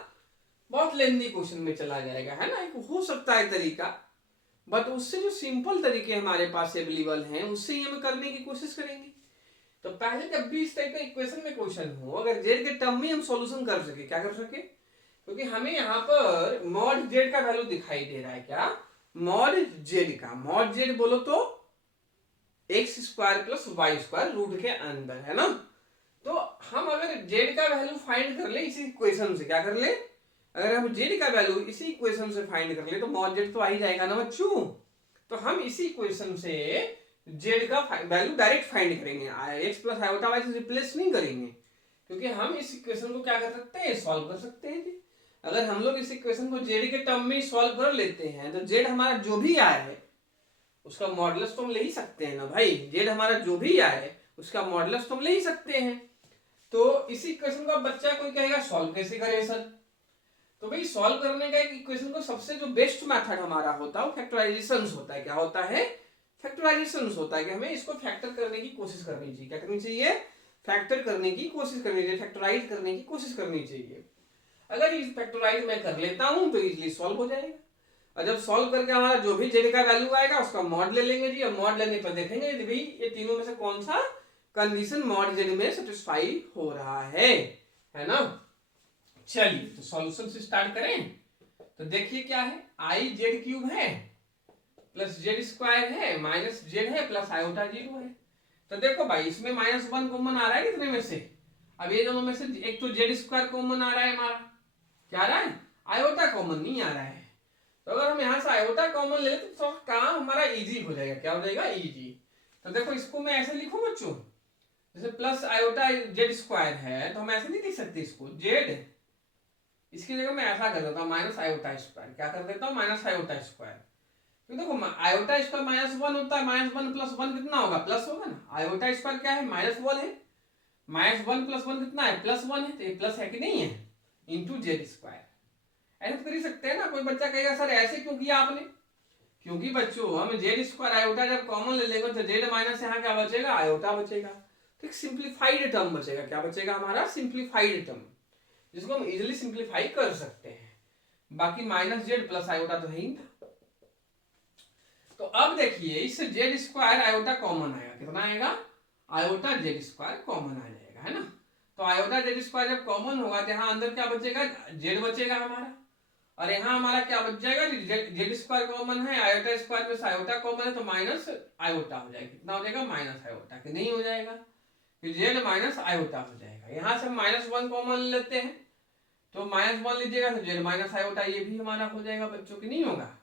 बहुत लेंदी क्वेश्चन में चला जाएगा, है ना? एक हो सकता है तरीका, बट उससे जो सिंपल तरीके हमारे पास अवेलेबल हैं उससे ही हम करने की कोशिश करेंगे। तो पहले जब भी इस टाइप का इक्वेशन में क्वेश्चन हो, अगर जेड के टर्म में हम सॉल्यूशन कर सके, क्या कर सके? क्योंकि हमें यहाँ पर मॉड जेड का वैल्यू दिखाई दे रहा है, क्या? मॉड जेड का, मॉड जेड बोलो तो x square plus y square root के अंदर, है ना? तो हम अगर जेड का वैल्यू फाइंड कर ले इसी इक्वेशन से, क्या कर ले? अगर हम जेड का वैल्यू इसी इक्वेशन से फाइंड कर ले तो मॉड जेड तो आ ही जाएगा ना बच्चों। तो हम इसी इक्वेशन से जेड का वैल्यू डायरेक्ट फाइंड करेंगे, एक्स प्लस आयोटा वाई से रिप्लेस नहीं करेंगे, क्योंकि हम इस इक्वेशन को क्या कर सकते हैं? सॉल्व कर सकते हैं जी। अगर हम लोग इस इक्वेशन को जेड के टर्म में सॉल्व कर लेते हैं तो जेड हमारा जो भी आया है उसका मॉडुलस तो हम ले ही सकते हैं ना भाई। जेड हमारा जो भी आए उसका मॉडुलस तो हम ले ही सकते हैं। तो इसी इक्वेशन को बच्चा कोई कहेगा सॉल्व कैसे करें सर? तो भाई सॉल्व करने का एक इक्वेशन को सबसे जो बेस्ट मेथड हमारा होता है वो फैक्टराइजेशन होता है। क्या होता है? फैक्टराइजेशन होता है कि हमें इसको फैक्टर करने की कोशिश करनी चाहिए। क्या करनी चाहिए? फैक्टर करने की कोशिश करनी चाहिए, फैक्टराइज करने की कोशिश करनी चाहिए। अगर इस फैक्टराइज मैं कर लेता हूं तो इजीली सॉल्व हो जाएगा। और जब सॉल्व करके हमारा जो भी जेड का वैल्यू आएगा उसका मॉड ले लेंगे जी, और मॉड लेने पर देखेंगे भाई ये तीनों में से कौन सा कंडीशन मॉड जेड में सेटिस्फाई हो रहा है ना? चलिए तो सॉल्यूशन से स्टार्ट करें। तो देखिए क्या है, आई जेड क्यूब है प्लस जेड स्क्वायर है माइनस जेड है प्लस आयोटा 0 है। तो देखो भाई इसमें -1 कॉमन आ रहा है कितने में से? अब ये दोनों में से एक तो जेड स्क्वायर कॉमन आ रहा है हमारा, क्या आ रहा है? आयोटा कॉमन नहीं आ रहा है। तो अगर हम यहाँ से आयोटा कॉमन ले लें तो काम हमारा इजी हो जाएगा। क्या हो जाएगा? इजी। तो देखो इसको मैं ऐसे लिखूं बच्चों, जैसे प्लस आयोटा जेड स्क्वायर है तो हम ऐसे नहीं लिख सकते इसको जेड, इसकी जगह मैं ऐसा कर देता हूँ माइनस आयोटा स्क्वायर। क्या कर देता हूँ? Minus iota square. क्योंकि देखो आयोटा स्क्वायर -1 होता है, -1 + 1 कितना होगा? प्लस होगा ना। आयोटा स्क्वायर क्या है? -1 है, -1 + 1 कितना है? +1 है। तो ये प्लस है कि नहीं है? Into Z square. ऐसे तो कर ही सकते हैं ना। कोई बच्चा कहेगा सर ऐसे क्यों किया आपने? क्योंकि बच्चों हम जेड स्क्वायर आयोटा जब कॉमन ले लेंगे तो जेड माइनस यहाँ क्या बचेगा? आयोटा बचेगा। तो एक सिंप्लीफाइड टर्म बचेगा। क्या बचेगा हमारा? सिंप्लीफाइड टर्म, जिसको हम इजीली सिंप्लीफाई कर सकते हैं। बाकी माइनस जेड प्लस आयोटा तो है ही। तो अब देखिए इससे जेड स्क्वायर आयोटा कॉमन आएगा, कितना आएगा? आयोटा जेड स्क्वायर कॉमन आ जाएगा, है ना? तो आयोटा जेड स्क्वायर जब कॉमन होगा तो यहाँ अंदर क्या बचेगा? जेड बचेगा हमारा। और यहाँ हमारा क्या बच जाएगा, जेड स्क्वायर कॉमन है, आयोटा स्क्वायर में से आयोटा कॉमन है, तो माइनस आयोटा हो जाएगा। कितना हो जाएगा, माइनस आयोटा, कि नहीं हो जाएगा, जेड माइनस आयोटा हो जाएगा। यहाँ से -1 कॉमन लेते हैं, तो -1 लीजिएगा तो जेड माइनस आयोटा ये भी हमारा हो जाएगा बच्चों, की नहीं होगा।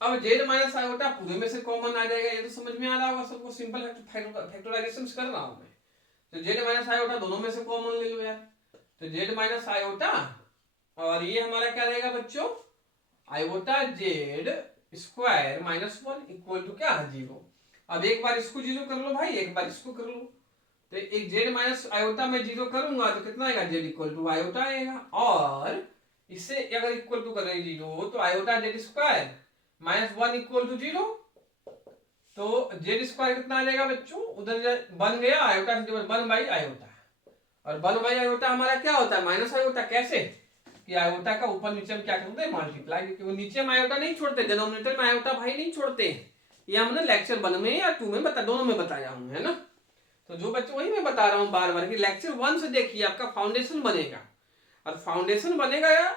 अब जेड माइनस आयोटा पूरे में से कॉमन आ जाएगा, ये तो समझ में आ रहा होगा सबको, सिंपल फैक्टराइजेशन कर रहा हूं मैं। तो जेड माइनस आयोटा दोनों में से कॉमन ले लो यार, तो जेड माइनस आयोटा, और ये हमारा क्या रहेगा बच्चों, iota z square -1 equal to क्या, 0। अब एक बार इसको 0 कर लो भाई, एक बार इसको कर लो, तो एक जेड माइनस आयोटा में 0 करूंगा तो कितना आएगा, जेड इक्वल टू आयोटा आएगा। और इससे अगर इक्वल टू करें 0 तो iota z square -1 equal to 0, तो जेड स्क्वायर कितना आ जाएगा बच्चों, उधर बन गया आयोटा से 1 बाई आयोटा, और 1 बाई आयोटा हमारा क्या होता है, माइनस आयोटा। कैसे कि आयोटा का ऊपर नीचे हम क्या करते हैं, मल्टीप्लाई, क्योंकि वो नीचे में आयोटा नहीं छोड़ते, डिनोमिनेटर में आयोटा भाई नहीं छोड़ते। ये हमने लेक्चर 1 में या 2 में दोनों में बताया हूं, है ना। तो जो बच्चे, वही मैं बता रहा हूँ बार बार कि लेक्चर 1 से देखिए आपका फाउंडेशन बनेगा, और फाउंडेशन बनेगा या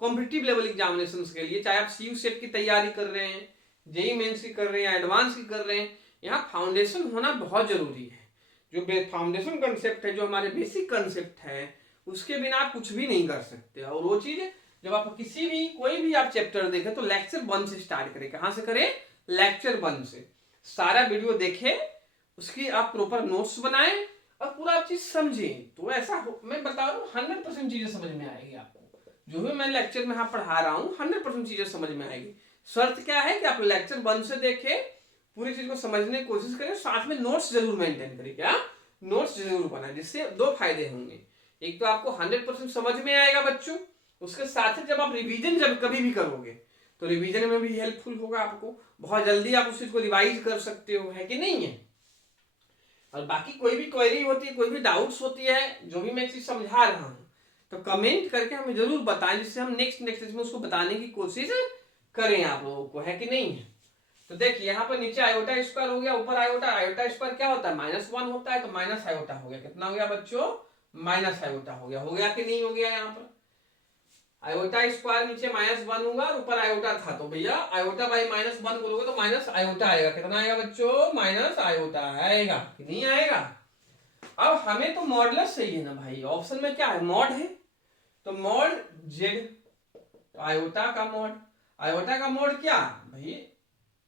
कॉम्पिटिटिव लेवल एग्जामिनेशन के लिए, चाहे आप सीयू सेट की तैयारी कर रहे हैं, जेई मेंस की कर रहे हैं, एडवांस की कर रहे हैं, यहाँ फाउंडेशन होना बहुत जरूरी है। जो फाउंडेशन कंसेप्ट है, जो हमारे बेसिक कंसेप्ट है, उसके बिना आप कुछ भी नहीं कर सकते। और वो चीज जब आप किसी भी कोई भी आप चैप्टर देखें तो लेक्चर 1 से स्टार्ट करें। कहां से करें, लेक्चर 1 से। सारा वीडियो देखें, उसकी आप प्रॉपर नोट्स बनाएं और पूरा आप चीज समझें, तो ऐसा मैं बता रहा हूँ 100% चीजें समझ में आएगी आपको। जो भी मैं लेक्चर में यहाँ पढ़ा रहा हूँ 100% चीजें समझ में आएगी। शर्त क्या है कि आप लेक्चर 1 से देखें, पूरी चीज को समझने की कोशिश करें, साथ में नोट्स जरूर मेंटेन करें। क्या, नोट्स जरूर बनाएं, जिससे 2 फायदे होंगे। एक तो आपको 100% समझ में आएगा बच्चों, उसके साथ ही जब आप रिवीजन जब कभी भी करोगे तो रिवीजन में भी हेल्पफुल होगा आपको, बहुत जल्दी आप उस चीज को रिवाइज कर सकते हो, है कि नहीं है। और बाकी कोई भी क्वेरी होती है, कोई भी डाउट्स होती है, जो भी मैं चीज समझा रहा हूँ, तो कमेंट करके हमें जरूर बताएं, जिससे हम नेक्स्ट में उसको बताने की कोशिश करें आप लोगों को, है कि नहीं है। तो देखिए यहाँ पर नीचे आयोटा स्क्वायर हो गया, ऊपर आयोटा, आयोटा स्क्वायर क्या होता है, -1 होता है, तो माइनस आयोटा हो गया। कितना हो गया बच्चों, माइनस आयोटा हो गया कि नहीं हो गया। यहाँ पर आयोटा स्क्वायर नीचे -1 होगा और ऊपर आयोटा था, तो भैया आयोटा बाई -1 करोगे तो माइनस आयोटा आएगा। कितना आएगा बच्चों, माइनस आयोटा आएगा कि नहीं आएगा। अब हमें तो मॉडुलस चाहिए ना भाई, ऑप्शन में क्या है, मॉड है, तो मॉड जेड, आयोटा का मॉड, आयोटा का मॉड क्या भाई,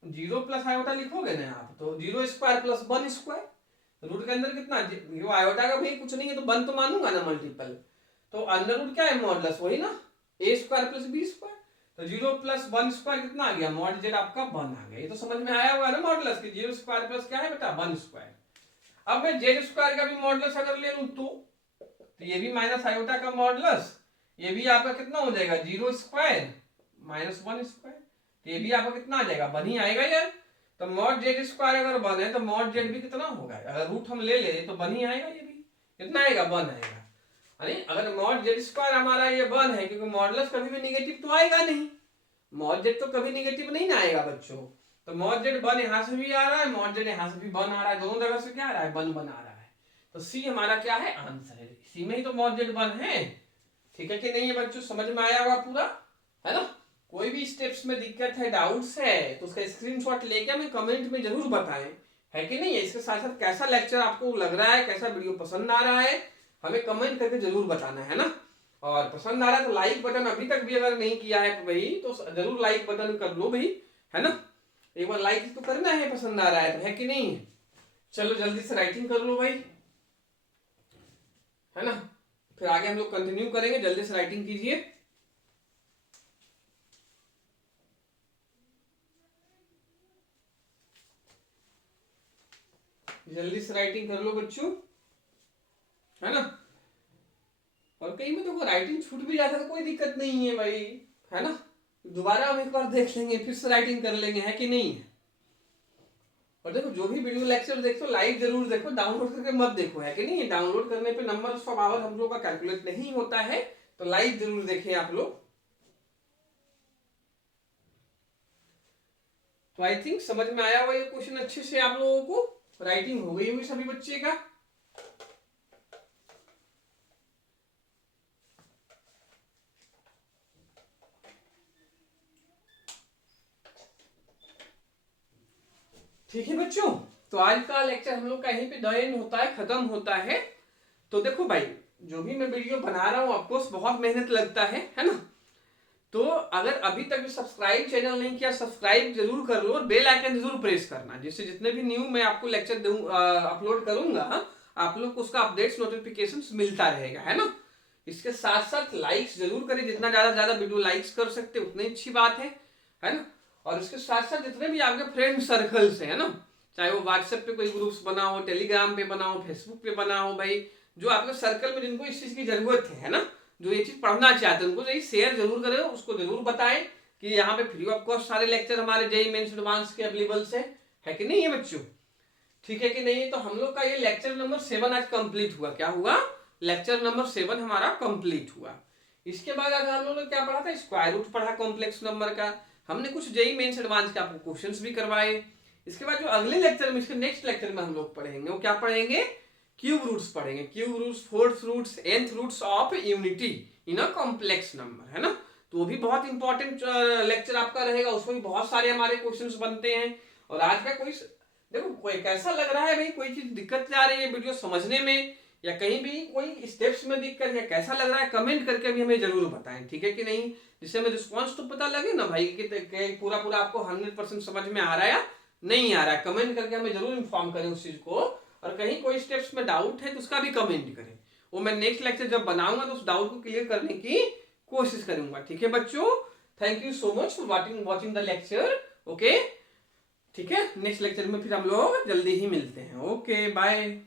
0 प्लस आयोटा लिखोगे ना आप, तो 0 स्क्वायर प्लस 1 स्क्वायर, रूट के अंदर कितना, आयोटा का भाई कुछ नहीं है तो 1 तो मानूंगा ना मल्टीपल, तो अंडर रूट क्या है, मॉडुलस वही ना, a square plus b square, तो 0 प्लस 1 स्क्वायर कितना आ गया, मॉड जेड आपका 1 आ गया। ये तो समझ में आया होगा ना मॉडुलस की, 0 स्क्वायर प्लस क्या है बेटा, 1 स्क्वायर। अब मैं जेड स्क्वायर का भी मॉडुलस अगर ले लूं तो ये भी माइनस आयोटा का मॉडुलस, ये भी आपका कितना हो जाएगा, 0 स्क्वायर -1 स्क्वायर, तो ये भी आपका कितना आ जाएगा, 1 ही आएगा यार। तो मॉड जेड स्क्वायर अगर 1 है तो मॉड जेड भी कितना होगा, अगर रूट हम ले ले तो 1 ही आएगा, ये भी कितना आएगा, 1 आएगा। अरे अगर मॉड जेड स्क्वायर हमारा ये 1 है, क्योंकि मॉडुलस कभी भी निगेटिव तो आएगा नहीं, मॉड जेड तो कभी निगेटिव नहीं ना आएगा बच्चों, तो मॉड जेड 1 यहाँ से भी आ रहा है, मॉड जेड यहाँ से भी 1 आ रहा है, दोनों जगह से क्या आ रहा है, 1 आ रहा है, तो सी हमारा क्या है, आंसर है। सी में ही तो मॉड जेड 1 है, ठीक है कि नहीं है बच्चों, समझ में आया होगा पूरा, है ना। कोई भी स्टेप्स में दिक्कत है, डाउट्स है, तो उसका स्क्रीनशॉट लेके हमें कमेंट में जरूर बताएं, है कि नहीं है। इसके साथ साथ कैसा लेक्चर आपको लग रहा है, कैसा वीडियो पसंद आ रहा है, हमें कमेंट करके जरूर बताना है ना। और पसंद आ रहा है तो लाइक बटन अभी तक भी अगर नहीं किया है भाई तो जरूर लाइक बटन कर लो भाई, है ना। एक बार लाइक तो करना है, पसंद आ रहा है तो, है कि नहीं। चलो जल्दी से राइटिंग कर लो भाई, है ना, फिर आगे हम लोग कंटिन्यू करेंगे। जल्दी से राइटिंग कीजिए। जल्दी से राइटिंग कर लो बच्चों, है ना। और कहीं में तो राइटिंग छूट भी जाता है तो कोई दिक्कत नहीं है भाई, है ना, दोबारा हम एक बार देख लेंगे, फिर से राइटिंग कर लेंगे, है कि नहीं है। और देखो जो भी वीडियो लेक्चर देखो लाइव जरूर देखो, डाउनलोड करके मत देखो, है कि नहीं। डाउनलोड करने पे नंबर ऑफ आवर हम लोग का कैलकुलेट नहीं होता है, तो लाइव जरूर देखें आप लोग। तो आई थिंक समझ में आया हुआ ये क्वेश्चन अच्छे से आप लोगों को, राइटिंग हो गई हुई सभी बच्चे का। ठीक है बच्चों, तो आज का लेक्चर हम लोग का यहीं पे द एंड होता है, खत्म होता है। तो देखो भाई, जो भी मैं वीडियो बना रहा हूँ आपको बहुत मेहनत लगता है ना। तो अगर अभी तक भी सब्सक्राइब चैनल नहीं किया, सब्सक्राइब जरूर कर लो और बेल आइकन जरूर प्रेस करना, जिससे जितने भी न्यू मैं आपको लेक्चर अपलोड करूंगा आप लोग को उसका अपडेट्स नोटिफिकेशंस मिलता रहेगा, है ना। इसके साथ साथ लाइक्स जरूर करें, जितना ज्यादा वीडियो लाइक्स कर सकते उतनी अच्छी बात है ना। और इसके साथ साथ जितने भी आपके फ्रेंड सर्कल्स है ना, चाहे वो व्हाट्सएप पे कोई ग्रुप्स बनाओ, टेलीग्राम पे बनाओ, फेसबुक पे बनाओ, भाई जो आपके सर्कल में जिनको इस चीज की जरूरत है ना, जो ये चीज पढ़ना चाहते हैं, उनको यही शेयर जरूर करें, उसको जरूर बताएं कि यहाँ पे फ्री ऑफ कॉस्ट सारे लेक्चर हमारे जेईई मेंस एडवांस के अवेलेबल है कि नहीं है बच्चों, ठीक है कि नहीं। तो हम लोग का ये लेक्चर नंबर 7 आज कंप्लीट हुआ। क्या हुआ? लेक्चर नंबर 7 हमारा कंप्लीट हुआ। इसके बाद आज हम लोग ने क्या पढ़ा था? स्क्वायर रूट पढ़ा कॉम्प्लेक्स नंबर का। हमने कुछ जेईई मेंस एडवांस के आपको क्वेश्चंस भी करवाए। इसके बाद जो अगले लेक्चर में, इसके नेक्स्ट लेक्चर में हम लोग पढ़ेंगे, वो क्या पढ़ेंगे? क्यूब रूट्स पढ़ेंगे। Cube roots, fourth roots, nth roots of unity in a complex number, है ना। तो वो भी बहुत इंपॉर्टेंट लेक्चर आपका रहेगा, उसमें भी बहुत सारे हमारे क्वेश्चंस बनते हैं। और आज का कोई देखो, कोई कैसा लग रहा है भाई, कोई चीज दिक्कत आ रही है वीडियो समझने में, या कहीं भी कोई स्टेप्स में दिक्कत, या कैसा लग रहा है, कमेंट करके भी हमें जरूर बताएं, ठीक है कि नहीं। जिससे हमें रिस्पॉन्स तो पता लगे ना भाई कि पूरा आपको 100% समझ में आ रहा है या नहीं आ रहा है। कमेंट करके हमें जरूर इन्फॉर्म करें उस चीज को। और कहीं कोई स्टेप्स में डाउट है तो उसका भी कमेंट करें, वो मैं नेक्स्ट लेक्चर जब बनाऊंगा तो उस डाउट को क्लियर करने की कोशिश करूंगा, ठीक है बच्चों। Thank you so much for watching the lecture. Okay, ठीक है, नेक्स्ट लेक्चर में फिर हम लोग जल्दी ही मिलते हैं। Okay, bye.